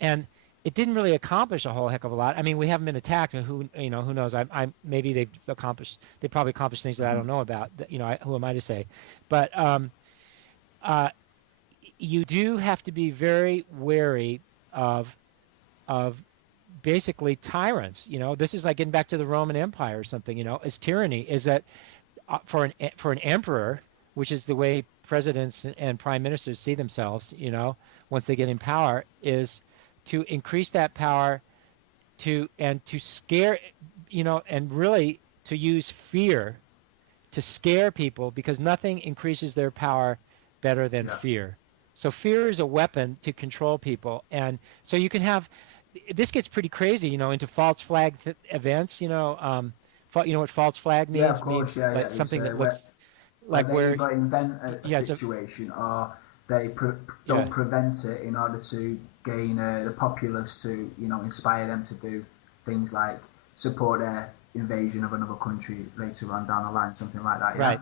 and it didn't really accomplish a whole heck of a lot. I mean, we haven't been attacked. Who knows? Maybe they probably accomplished things that I don't know about. Who am I to say? But you do have to be very wary of basically tyrants. This is like getting back to the Roman Empire or something. As tyranny is that for an emperor, which is the way presidents and prime ministers see themselves. Once they get in power, is to increase that power to scare, and really to use fear to scare people, because nothing increases their power better than Yeah. fear. So fear is a weapon to control people, and so you can have this gets pretty crazy, into false flag events. You know what false flag Yeah, of means? It course. means Yeah, yeah. like It's something that where looks like they where, either invent a yeah, it's a, situation or they yeah, don't prevent it in order to gain the populace to inspire them to do things like support their invasion of another country later on down the line, something like that. Yeah. right.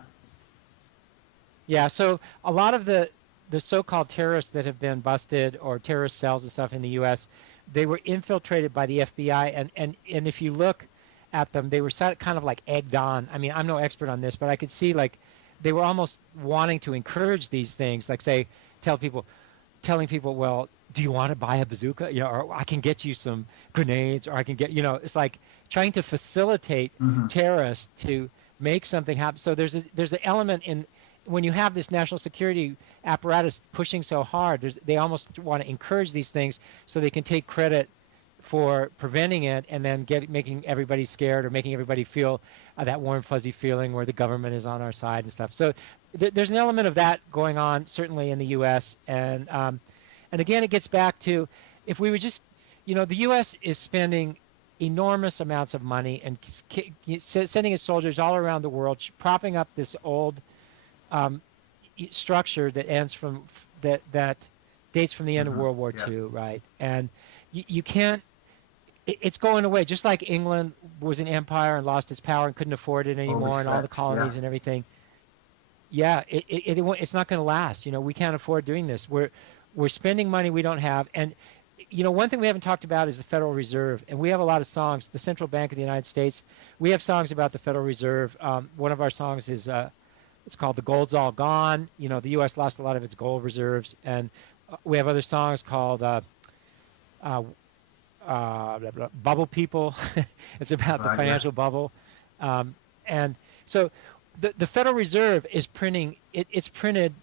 Yeah, so a lot of the so-called terrorists that have been busted, or terrorist cells and stuff in the U.S., they were infiltrated by the FBI, and if you look at them, they were kind of like egged on. I mean, I'm no expert on this, but I could see like they were almost wanting to encourage these things, like say, tell people, telling people, well, do you want to buy a bazooka? Or I can get you some grenades, or I can get, it's like trying to facilitate Hmm. terrorists to make something happen. So there's an element in when you have this national security apparatus pushing so hard, they almost want to encourage these things so they can take credit for preventing it, and then making everybody scared, or making everybody feel that warm fuzzy feeling where the government is on our side and stuff. So there's an element of that going on certainly in the U.S. And again, it gets back to, if we would just, the U.S. is spending enormous amounts of money and sending its soldiers all around the world, propping up this old um, structure that ends from that dates from the end of Hmm. World War Yeah. II, right? And you can't. It's going away, just like England was an empire and lost its power and couldn't afford it anymore, and all the Overstretched. Yeah. colonies and everything. Yeah, it's not going to last. We can't afford doing this. We're spending money we don't have, and one thing we haven't talked about is the Federal Reserve, and we have a lot of songs. The Central Bank of the United States. We have songs about the Federal Reserve. One of our songs is it's called "The Gold's All Gone." The U.S. lost a lot of its gold reserves, and we have other songs called uh, blah, blah, "Bubble People." It's about the Right. Yeah. financial bubble, um, and so the Federal Reserve is printing. It's printed.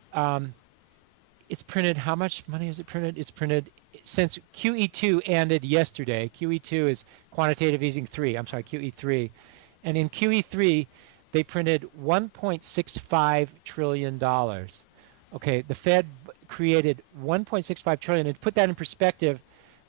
It's printed. How much money is it printed? It's printed since QE2 ended yesterday. QE2 is quantitative easing 3. I'm sorry, QE3. And in QE3, they printed $1.65 trillion. Okay, the Fed created 1.65 trillion. And to put that in perspective,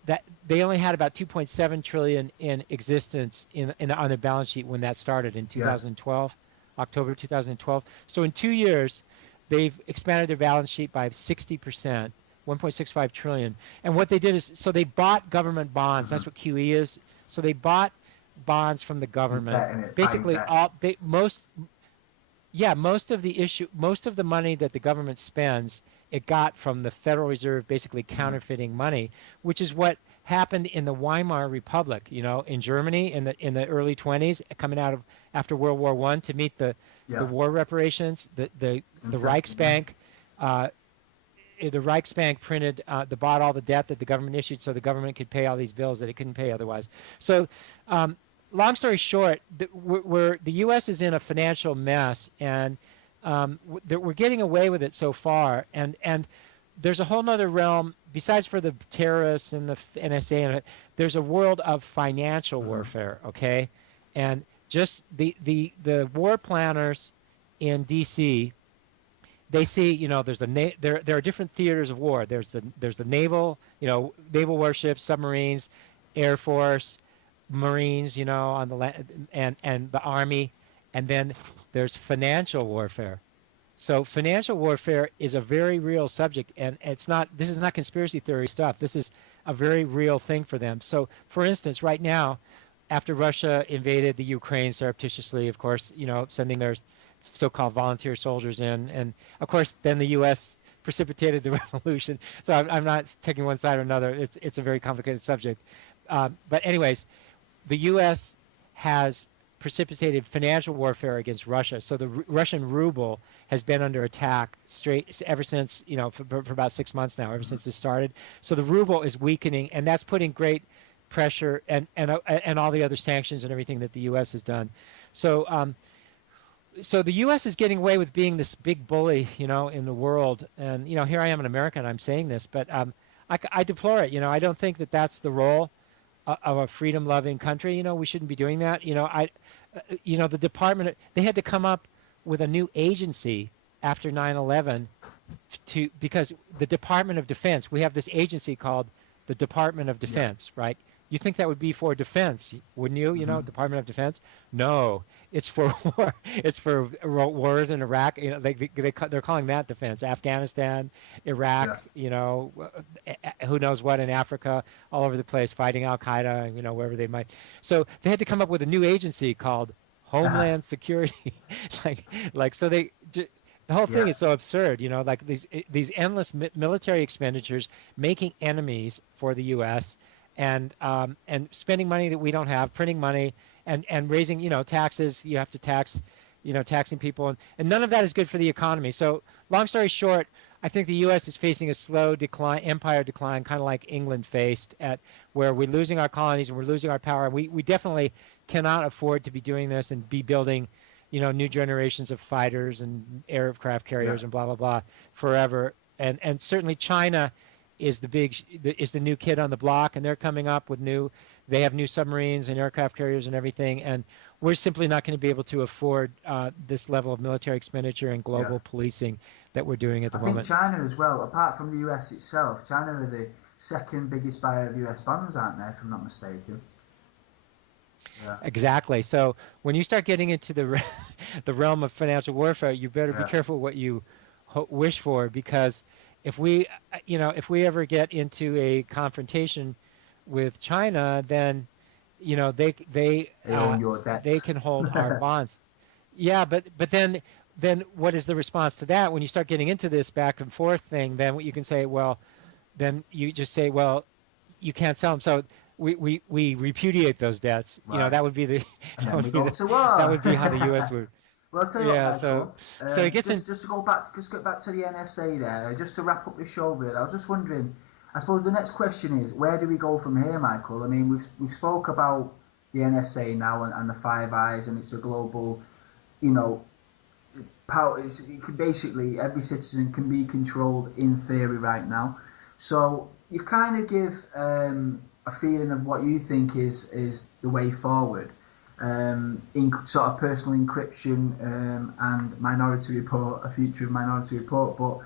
that they only had about 2.7 trillion in existence on the balance sheet when that started in Yeah. 2012, October 2012. So in 2 years, they've expanded their balance sheet by 60%, 1.65 trillion. And what they did is, so they bought government bonds. Hmm. That's what QE is. So they bought bonds from the Just government. betting it, buying Basically, debt. most of the money that the government spends, it got from the Federal Reserve, basically Hmm. counterfeiting money, which is what happened in the Weimar Republic, in Germany in the early 20s, coming out of after World War I, to meet the Yeah. war reparations. The Interesting. Yeah. Reichsbank, uh, the Reichsbank bought all the debt that the government issued, so the government could pay all these bills that it couldn't pay otherwise. So, long story short, the U.S. is in a financial mess, and we're getting away with it so far, and there's a whole other realm besides for the terrorists and the NSA, and there's a world of financial Hmm. warfare. Okay, and just the war planners in D.C., they see, there's there are different theaters of war. There's the naval, naval warships, submarines, air force, marines, on the land, and the army, and then there's financial warfare. So financial warfare is a very real subject, and this is not conspiracy theory stuff. This is a very real thing for them. So for instance, right now, after Russia invaded the Ukraine surreptitiously, of course, sending their so-called volunteer soldiers in, and of course, then the U.S. precipitated the revolution. So I'm not taking one side or another. It's a very complicated subject. But anyways, the U.S. has precipitated financial warfare against Russia. So the Russian ruble has been under attack straight ever since, for about 6 months now, ever Hmm. since it started. So the ruble is weakening, and that's putting great pressure, and all the other sanctions and everything that the U.S. has done. So so the U.S. is getting away with being this big bully, in the world. And here I am, an American. I'm saying this, but I deplore it. I don't think that that's the role of a freedom-loving country. We shouldn't be doing that. The department, they had to come up with a new agency after 9/11 because the Department of Defense, we have this agency called the Department of Yeah. Defense, right? You think that would be for defense, wouldn't you? Department of Defense. No, it's for war. It's for wars in Iraq. They're calling that defense. Afghanistan, Iraq. Yeah. Who knows what in Africa, all over the place, fighting Al Qaeda. Wherever they might. So they had to come up with a new agency called Homeland Security. So the whole thing Yeah. is so absurd, like these endless military expenditures, making enemies for the U.S. And spending money that we don't have, printing money, and raising taxes. You have to tax, taxing people, and none of that is good for the economy. So long story short, I think the U.S. is facing a slow decline, empire decline, kind of like England faced, at where we're losing our colonies and we're losing our power. We definitely cannot afford to be doing this and be building new generations of fighters and aircraft Yeah. carriers and blah blah blah forever. And certainly China is the new kid on the block, and they're coming up with they have new submarines and aircraft carriers and everything, and we're simply not going to be able to afford this level of military expenditure and global policing that we're doing at the I think moment. China as well, apart from the US itself, China are the second biggest buyer of US bonds, aren't they, if I'm not mistaken? Yeah. Exactly. So when you start getting into the realm of financial warfare, you better be Yeah. careful what you wish for, because if we ever get into a confrontation with China, then they own your debts. they can hold our bonds. Yeah, but then what is the response to that? When you start getting into this back and forth thing, then what you can say, well, then you just say, well, you can't sell them. So we repudiate those debts. Right. That would be the And that then we would be go the to war. that would be how the U.S. would. Well, I'll tell you what, Yeah. Michael. So it gets in. Just to go back, just get back to the NSA there. Just to wrap up the show, really. I was just wondering. I suppose the next question is, where do we go from here, Michael? I mean, we've spoke about the NSA now and the Five Eyes, and it's a global, power. It can basically every citizen can be controlled in theory right now. So you've kind of give a feeling of what you think is the way forward. In sort of personal encryption and Minority Report, a future of Minority Report. But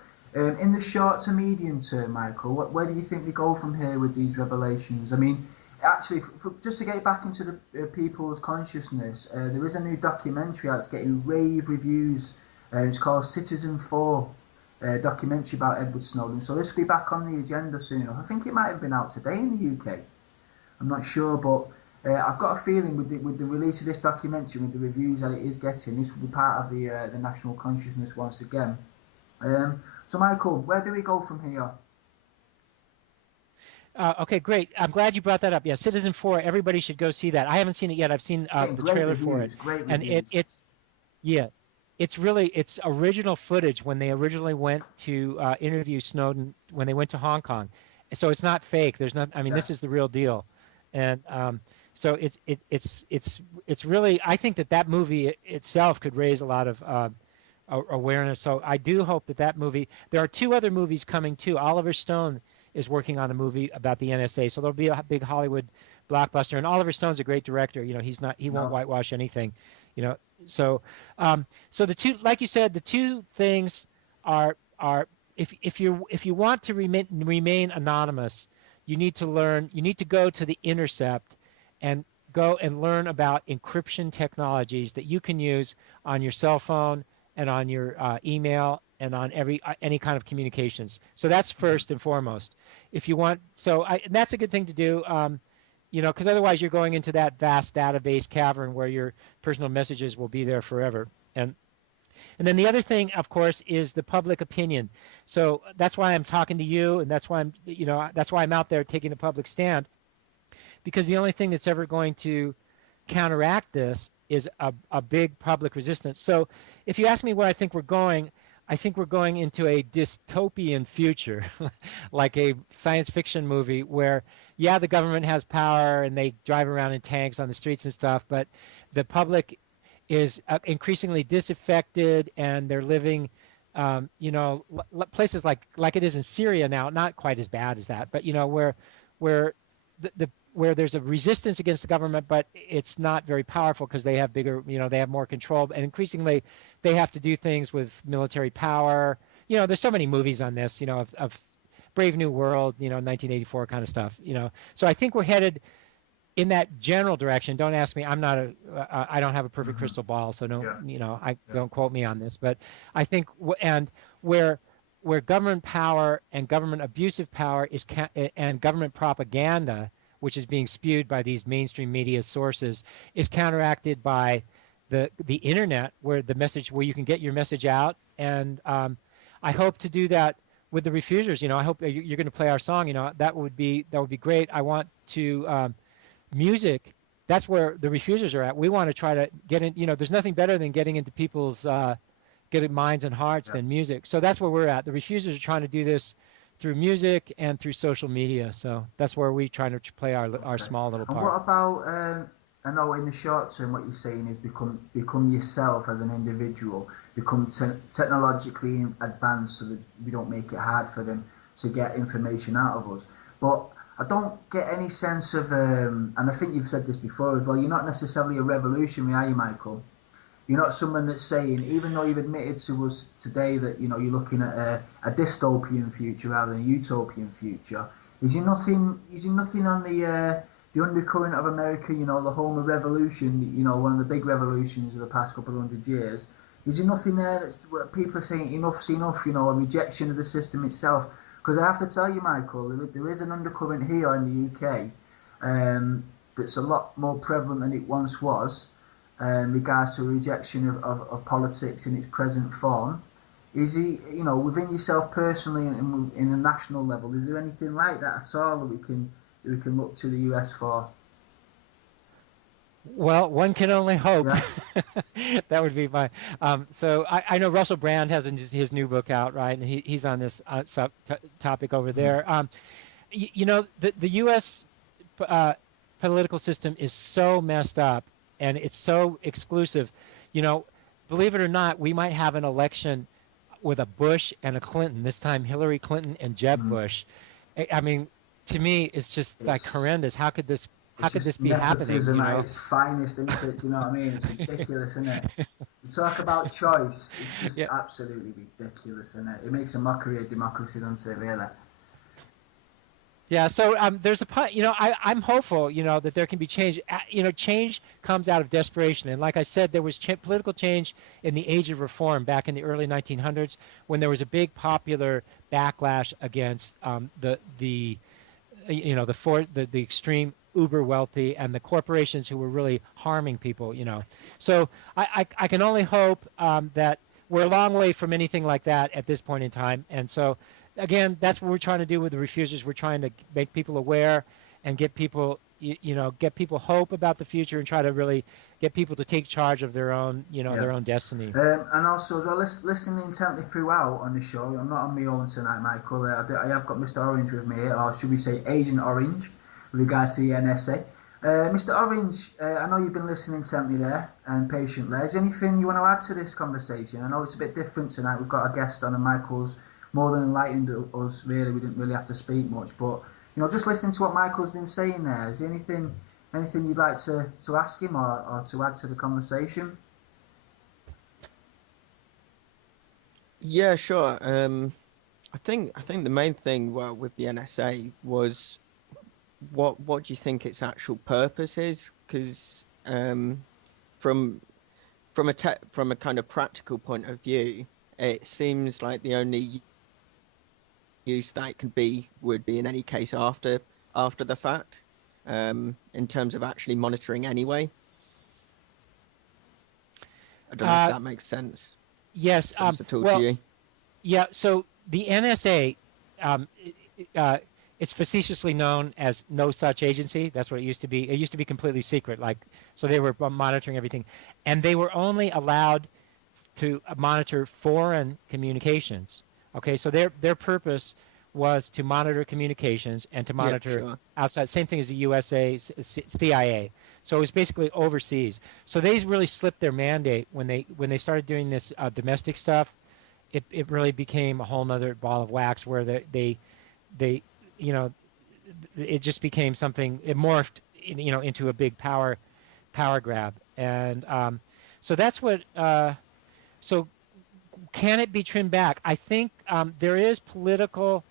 in the short to medium term, Michael, where do you think we go from here with these revelations? I mean, actually, just to get back into the people's consciousness, there is a new documentary that's getting rave reviews. It's called Citizen 4, documentary about Edward Snowden. So this will be back on the agenda soon enough. I think it might have been out today in the UK. I'm not sure, but I've got a feeling with the release of this documentary, with the reviews that it is getting, this will be part of the national consciousness once again. So, Michael, where do we go from here? Okay, great. I'm glad you brought that up. Yeah, Citizen 4. Everybody should go see that. I haven't seen it yet. I've seen the trailer for it, great and reviews. it's original footage when they originally went to interview Snowden when they went to Hong Kong. So it's not fake. There's not. I mean, This is the real deal, and so it's really. I think that movie itself could raise a lot of awareness. So I do hope that movie. There are two other movies coming too. Oliver Stone is working on a movie about the NSA, so there'll be a big Hollywood blockbuster. And Oliver Stone's a great director. He won't whitewash anything. So the two, like you said, the two things are if you want to remain anonymous, you need to go to the Intercept and go and learn about encryption technologies that you can use on your cell phone and on your email and on any kind of communications. So that's first and foremost. If you want, that's a good thing to do. Because otherwise you're going into that vast database cavern where your personal messages will be there forever. And then the other thing, of course, is the public opinion. So that's why I'm talking to you, and that's why I'm out there taking a public stand, because the only thing that's ever going to counteract this is a big public resistance. So if you ask me where I think we're going into a dystopian future, like a science fiction movie where, yeah, the government has power and they drive around in tanks on the streets and stuff, but the public is increasingly disaffected, and they're living, places like it is in Syria now, not quite as bad as that, but where where there's a resistance against the government, but it's not very powerful because they have bigger, they have more control, and increasingly they have to do things with military power. There's so many movies on this, of Brave New World, 1984 kind of stuff. So I think we're headed in that general direction. Don't ask me. I don't have a perfect crystal ball, so don't quote me on this. But I think, and where government power and government abusive power and government propaganda, which is being spewed by these mainstream media sources, is counteracted by the internet, where you can get your message out. And I hope to do that with the Refusers. I hope you're going to play our song. That would be great. I want to music. That's where the Refusers are at. We want to try to get in. There's nothing better than getting into people's getting minds and hearts than music. So that's where we're at. The Refusers are trying to do this through music and through social media. So that's where we try to play our small little part. And what about? I know in the short term, what you're saying is become yourself as an individual, become technologically advanced, so that we don't make it hard for them to get information out of us. But I don't get any sense of, and I think you've said this before as well, you're not necessarily a revolutionary, are you, Michael? You're not someone that's saying, even though you've admitted to us today that you're looking at a dystopian future rather than a utopian future. Is there nothing on the undercurrent of America? The Homer Revolution, one of the big revolutions of the past couple of 100 years. Is there nothing there that's where people are saying enough's enough? A rejection of the system itself. Because I have to tell you, Michael, there is an undercurrent here in the UK that's a lot more prevalent than it once was. Regards to a rejection of politics in its present form. Is he, within yourself personally and in a national level, is there anything like that at all that we can look to the US for? Well, one can only hope. Yeah. That would be my. So I know Russell Brand has his new book out, right? And he's on this topic over there. The U.S. Political system is so messed up, and it's so exclusive. Believe it or not, we might have an election with a Bush and a Clinton. This time, Hillary Clinton and Jeb Bush. I mean, to me, it's just like horrendous. How could this be happening? At its finest, isn't it? Do you know what I mean? It's ridiculous, isn't it? You talk about choice. It's just absolutely ridiculous, isn't it? It makes a mockery of democracy, doesn't it? Really. Yeah, so there's I'm hopeful, that there can be change. Change comes out of desperation, and like I said, there was political change in the age of reform back in the early 1900s when there was a big popular backlash against the extreme uber wealthy and the corporations who were really harming people. So I can only hope that we're a long way from anything like that at this point in time, and so. Again, that's what we're trying to do with the Refusers. We're trying to make people aware and get people, get people hope about the future and try to really get people to take charge of their own, their own destiny. And also, as well, listening intently throughout on the show. I'm not on my own tonight, Michael. I have got Mr. Orange with me, or should we say Agent Orange, with regards to the NSA. Mr. Orange, I know you've been listening intently there and patiently. Is there anything you want to add to this conversation? I know it's a bit different tonight. We've got a guest on, and Michael's more than enlightened us, really. We didn't really have to speak much, but just listening to what Michael's been saying there, is there anything you'd like to ask him or to add to the conversation? Yeah, sure. I think the main thing with the NSA was what do you think its actual purpose is? Because from a kind of practical point of view, it seems like the only use that would be in any case after the fact, in terms of actually monitoring anyway. I don't know if that makes sense. Yes. To you. Yeah. So the NSA, it's facetiously known as no such agency. That's what it used to be. It used to be completely secret, so they were monitoring everything, and they were only allowed to monitor foreign communications. Okay, so their purpose was to monitor communications and to monitor outside. Same thing as the USA, CIA. So it was basically overseas. So they really slipped their mandate when they started doing this domestic stuff. It really became a whole nother ball of wax where they it just became something. It morphed, into a big power grab, and so that's what. So can it be trimmed back? I think there is political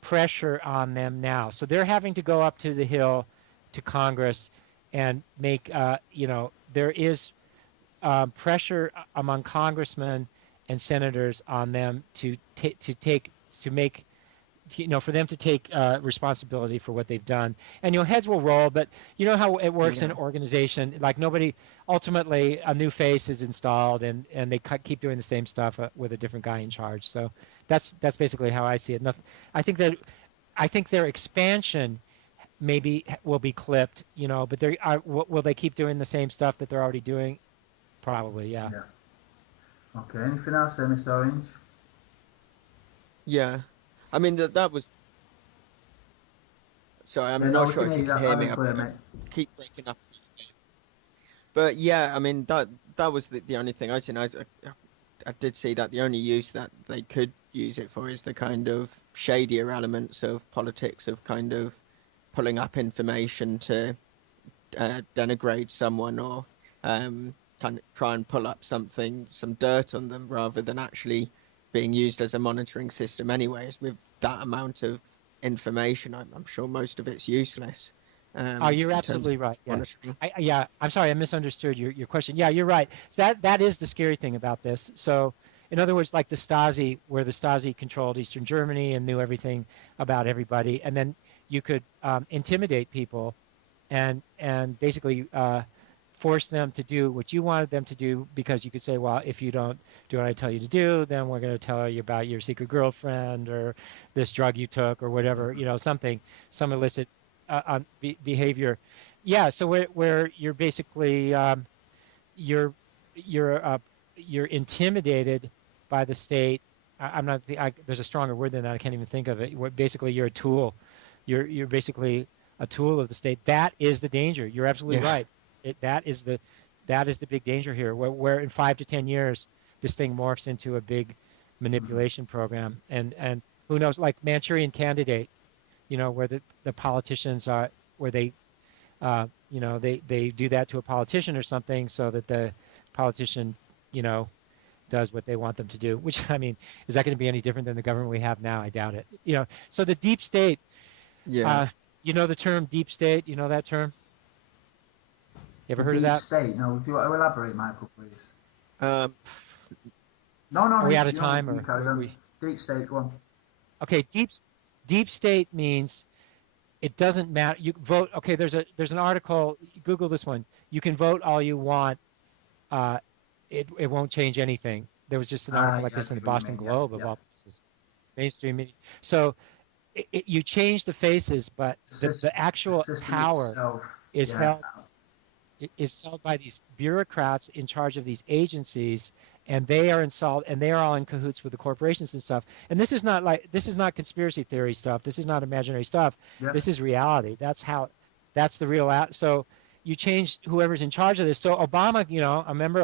pressure on them now, so they're having to go up to the Hill, to Congress, and make. There is pressure among congressmen and senators on them to make, for them to take responsibility for what they've done. And heads will roll, but you know how it works in an organization. Like ultimately a new face is installed, and they keep doing the same stuff with a different guy in charge. So that's basically how I see it. I think their expansion maybe will be clipped, but will they keep doing the same stuff that they're already doing? Probably, yeah. Okay, anything else there, Mr. Orange? Yeah. I mean, that was... Sorry, I'm not sure if you can hear me. I keep breaking up. But yeah, I mean, that was the only thing I seen. I did see that the only use that they could use it for is the kind of shadier elements of politics, of kind of pulling up information to denigrate someone, or kind of try and pull up some dirt on them, rather than actually being used as a monitoring system anyways. With that amount of information, I'm sure most of it's useless. You're absolutely right. Yeah. I'm sorry, I misunderstood your question. Yeah, you're right. That is the scary thing about this. So, in other words, like the Stasi, where the Stasi controlled Eastern Germany and knew everything about everybody, and then you could intimidate people and basically force them to do what you wanted them to do, because you could say, well, if you don't do what I tell you to do, then we're going to tell you about your secret girlfriend or this drug you took or whatever, some illicit behavior. Yeah, so where you're basically you're intimidated by the state. I'm not. There's a stronger word than that. I can't even think of it. Basically, you're a tool. You're basically a tool of the state. That is the danger. You're absolutely right. That is the big danger here. Where in 5 to 10 years this thing morphs into a big manipulation program, and who knows? Like Manchurian Candidate, where the politicians are, where they do that to a politician or something, so that the politician does what they want them to do. Which, I mean, is that going to be any different than the government we have now? I doubt it. So the deep state. Yeah. The term deep state. You know that term? You ever heard of that? Deep state. No, do you want to elaborate, Michael, please? No. Are we out of time, or deep state? Go on. Okay, deep state means it doesn't matter. You vote. Okay, there's an article. Google this one. You can vote all you want. It won't change anything. There was just an article like this in the Boston Globe of all places, mainstream media. So you change the faces, but the actual power is held by these bureaucrats in charge of these agencies, and they are installed, and they are all in cahoots with the corporations and stuff. And this is not conspiracy theory stuff. This is not imaginary stuff. Yeah. This is reality. That's the real. So you change whoever's in charge of this. So Obama, I remember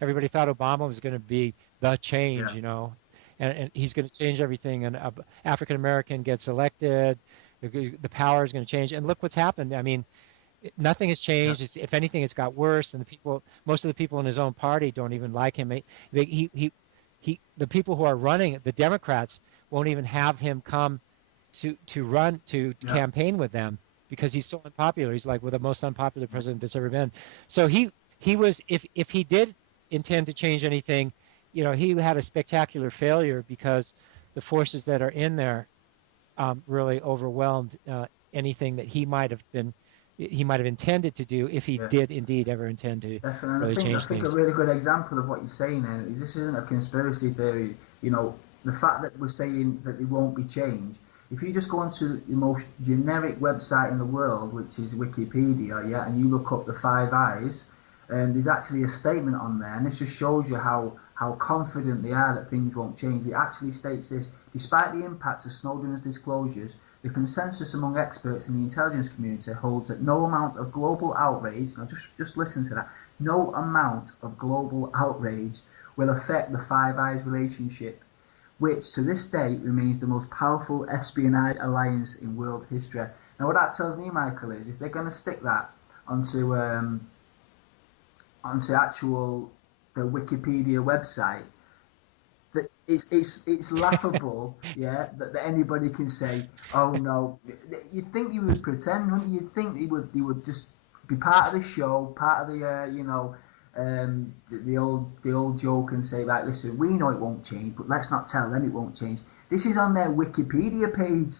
everybody thought Obama was going to be the change, and he's going to change everything. And African American gets elected, the power is going to change. And look what's happened. I mean, nothing has changed. Yeah. If anything, it's got worse. And most of the people in his own party don't even like him. The people who are running, the Democrats, won't even have him come to campaign with them, because he's so unpopular. He's like the most unpopular president that's ever been. So he was, if he did intend to change anything, he had a spectacular failure, because the forces that are in there really overwhelmed anything that he might have intended to do, if he did indeed ever intend to really change things. I think a really good example of what you're saying there is, this isn't a conspiracy theory. The fact that we're saying that it won't be changed. If you just go onto the most generic website in the world, which is Wikipedia, and you look up the Five Eyes, there's actually a statement on there, and this just shows you how confident they are that things won't change. It actually states this: despite the impact of Snowden's disclosures, the consensus among experts in the intelligence community holds that no amount of global outrage, now just listen to that, no amount of global outrage will affect the Five Eyes relationship which to this day remains the most powerful espionage alliance in world history. Now, what that tells me, Michael, is if they're going to stick that onto actual the Wikipedia website, that it's laughable, yeah, that anybody can say, oh no. You'd think he would pretend, wouldn't you? You'd think he would just be part of the show, part of the the old joke, and say, right, listen, we know it won't change, but let's not tell them it won't change. This is on their Wikipedia page.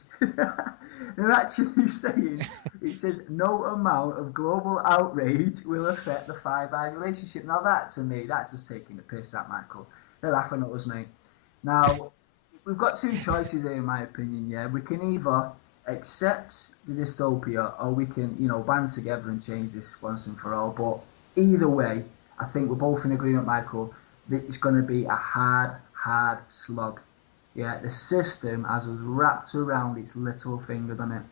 They're actually saying, it says no amount of global outrage will affect the Five Eyes relationship. Now that, to me, that's just taking the piss at Michael. They're laughing at us, mate. Now, we've got two choices here, in my opinion, yeah. We can either accept the dystopia, or we can, band together and change this once and for all. But either way, I think we're both in agreement, Michael, that it's going to be a hard slog. Yeah, the system has us wrapped around its little finger, doesn't it?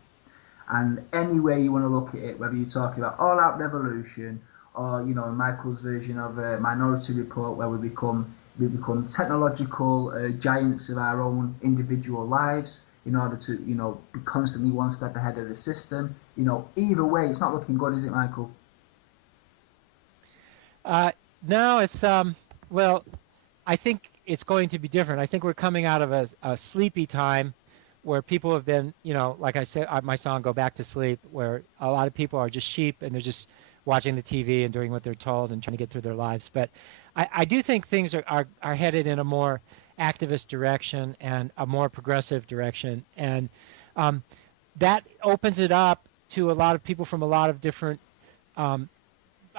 And any way you want to look at it, whether you're talking about all-out revolution, or Michael's version of Minority Report, where we become technological giants of our own individual lives in order to be constantly one step ahead of the system. Either way, it's not looking good, is it, Michael? No, it's well, I think it's going to be different. I think we're coming out of a sleepy time where people have been, like I said, my song "Go Back to Sleep," where a lot of people are just sheep and they're just watching the TV and doing what they're told and trying to get through their lives. But I do think things are headed in a more activist direction and a more progressive direction, and that opens it up to a lot of people from a lot of different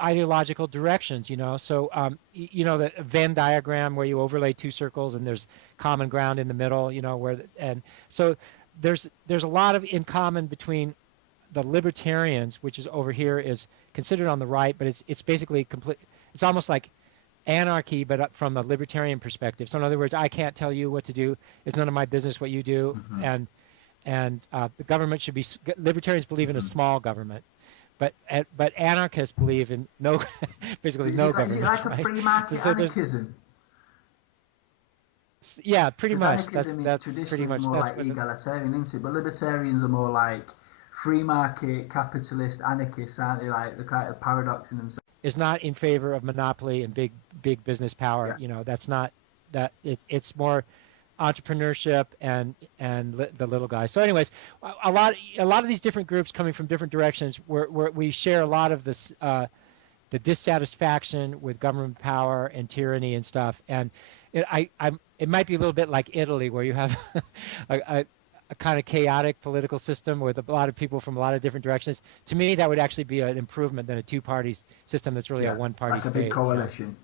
ideological directions. So the Venn diagram where you overlay two circles and there's common ground in the middle. So there's a lot of in common between the libertarians, which is over here, is considered on the right, but it's basically complete. It's almost like anarchy, but from a libertarian perspective. So in other words, I can't tell you what to do. It's none of my business what you do. Mm-hmm. And the government should be. Libertarians believe in a small government, but anarchists believe in basically no government. Is it like a free market anarchism? Yeah, pretty much. That's pretty much more like egalitarian, isn't it? But libertarians are more like free market, capitalist, anarchists, aren't they? Like the kind of paradox in themselves. Is not in favor of monopoly and big business power. Yeah. That's not that. It's more entrepreneurship and the little guy. So, anyways, a lot of these different groups coming from different directions, where we share a lot of this the dissatisfaction with government power and tyranny and stuff. And it might be a little bit like Italy, where you have a kind of chaotic political system with a lot of people from a lot of different directions. To me, that would actually be an improvement than a two-party system that's really a one-party state. Like a big coalition.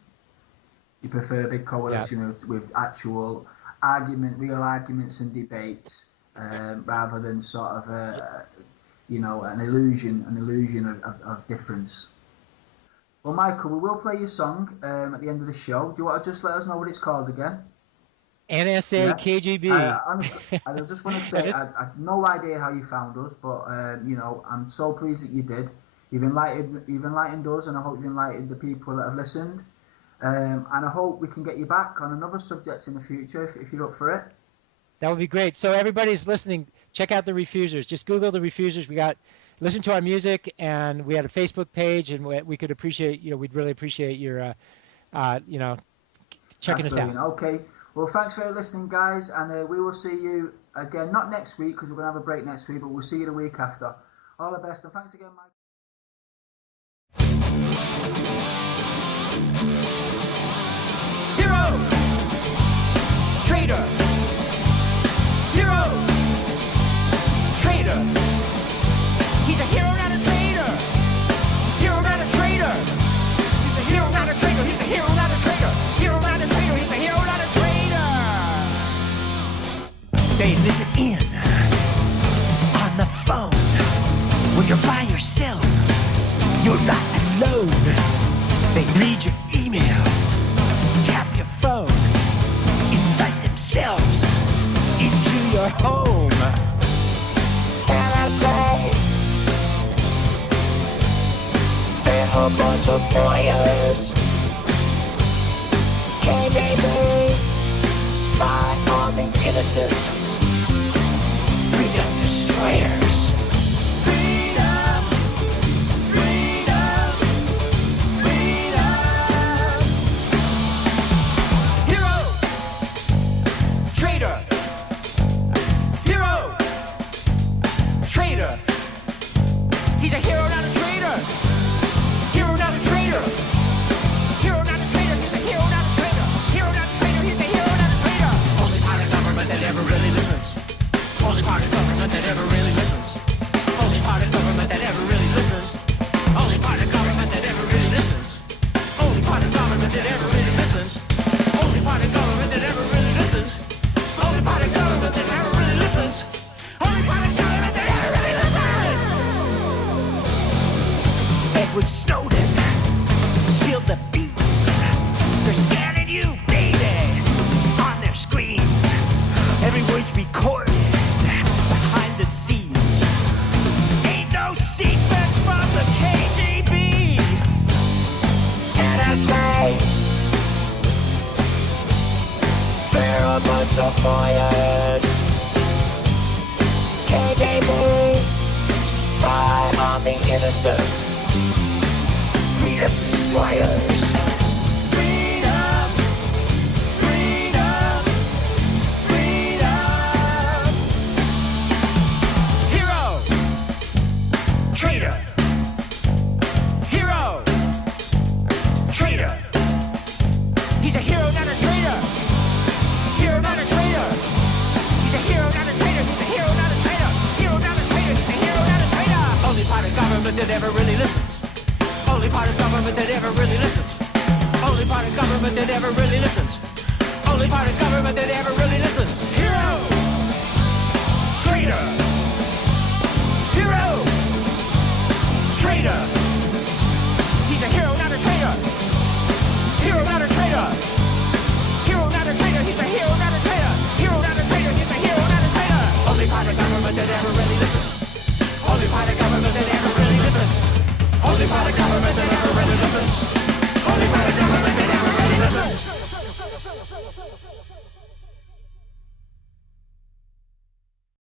You prefer a big coalition with actual real arguments and debates, rather than sort of an illusion of difference. Well, Michael, we will play your song at the end of the show. Do you want to just let us know what it's called again? NSA, KGB. Honestly, I just want to say, I have no idea how you found us, but I'm so pleased that you did. You've enlightened us, and I hope you've enlightened the people that have listened. And I hope we can get you back on another subject in the future if you're up for it. That would be great. So everybody's listening, check out the Refusers. Just Google the Refusers. Listen to our music, and we had a Facebook page, and we could appreciate, we'd really appreciate your, checking us out. Okay. Well, thanks for listening, guys, and we will see you again, not next week, because we're going to have a break next week, but we'll see you the week after. All the best, and thanks again, Mike. Hero! Traitor! Hero! Traitor! He's a hero, not a traitor! Hero, not a traitor! He's a hero, not a traitor! He's a hero, not a traitor! Hero, not a traitor! He's a hero, not a traitor! They listen in on the phone when you're by yourself. You're not alone. They read your email, tap your phone, invite themselves into your home. NSA, they're a bunch of lawyers. KGB, spy on the innocent. Freedom destroyers. Freedom, freedom, freedom. Hero, traitor. Hero, traitor. He's a hero, not a traitor. Hero, not a traitor. Hero, not a traitor. He's a hero, not a traitor. Hero, not a traitor. He's a hero, not a traitor. Only part of government that ever really listens. Only part of government that ever really listens. Only part of government that ever really listens. Only part of government that ever really listens. Only part of government that ever really listens. Only part of government that ever really listens. Only part of government that ever really listens. Only part of government that ever really listens. Edward Snowden spilled the beans. They're scanning you, baby, on their screens. Every word's recorded behind the scenes. Ain't no secrets from the KGB. NSA. They're a bunch of fires. KGB. Spy on the innocent. Freedom destroyers. Freedom, freedom, freedom. Hero, traitor. Hero, traitor. He's a hero, not a traitor. Hero, not a traitor. He's a hero, not a traitor. He's a hero, not a traitor. Hero, not a traitor. He's a hero, not a traitor. Only part of government that ever really listens. Only part of government that ever really listens. Only part of government that ever really listens. Only part of government that ever really listens. Hero! Traitor! Hero! Traitor! He's a hero, not a traitor! Hero, not a traitor! Hero, not a traitor! He's a hero, not a traitor! Hero, not a traitor! He's a hero, not a traitor! Only part of government that ever really listens. Only part of government that ever really listens. Only part of government that ever really listens.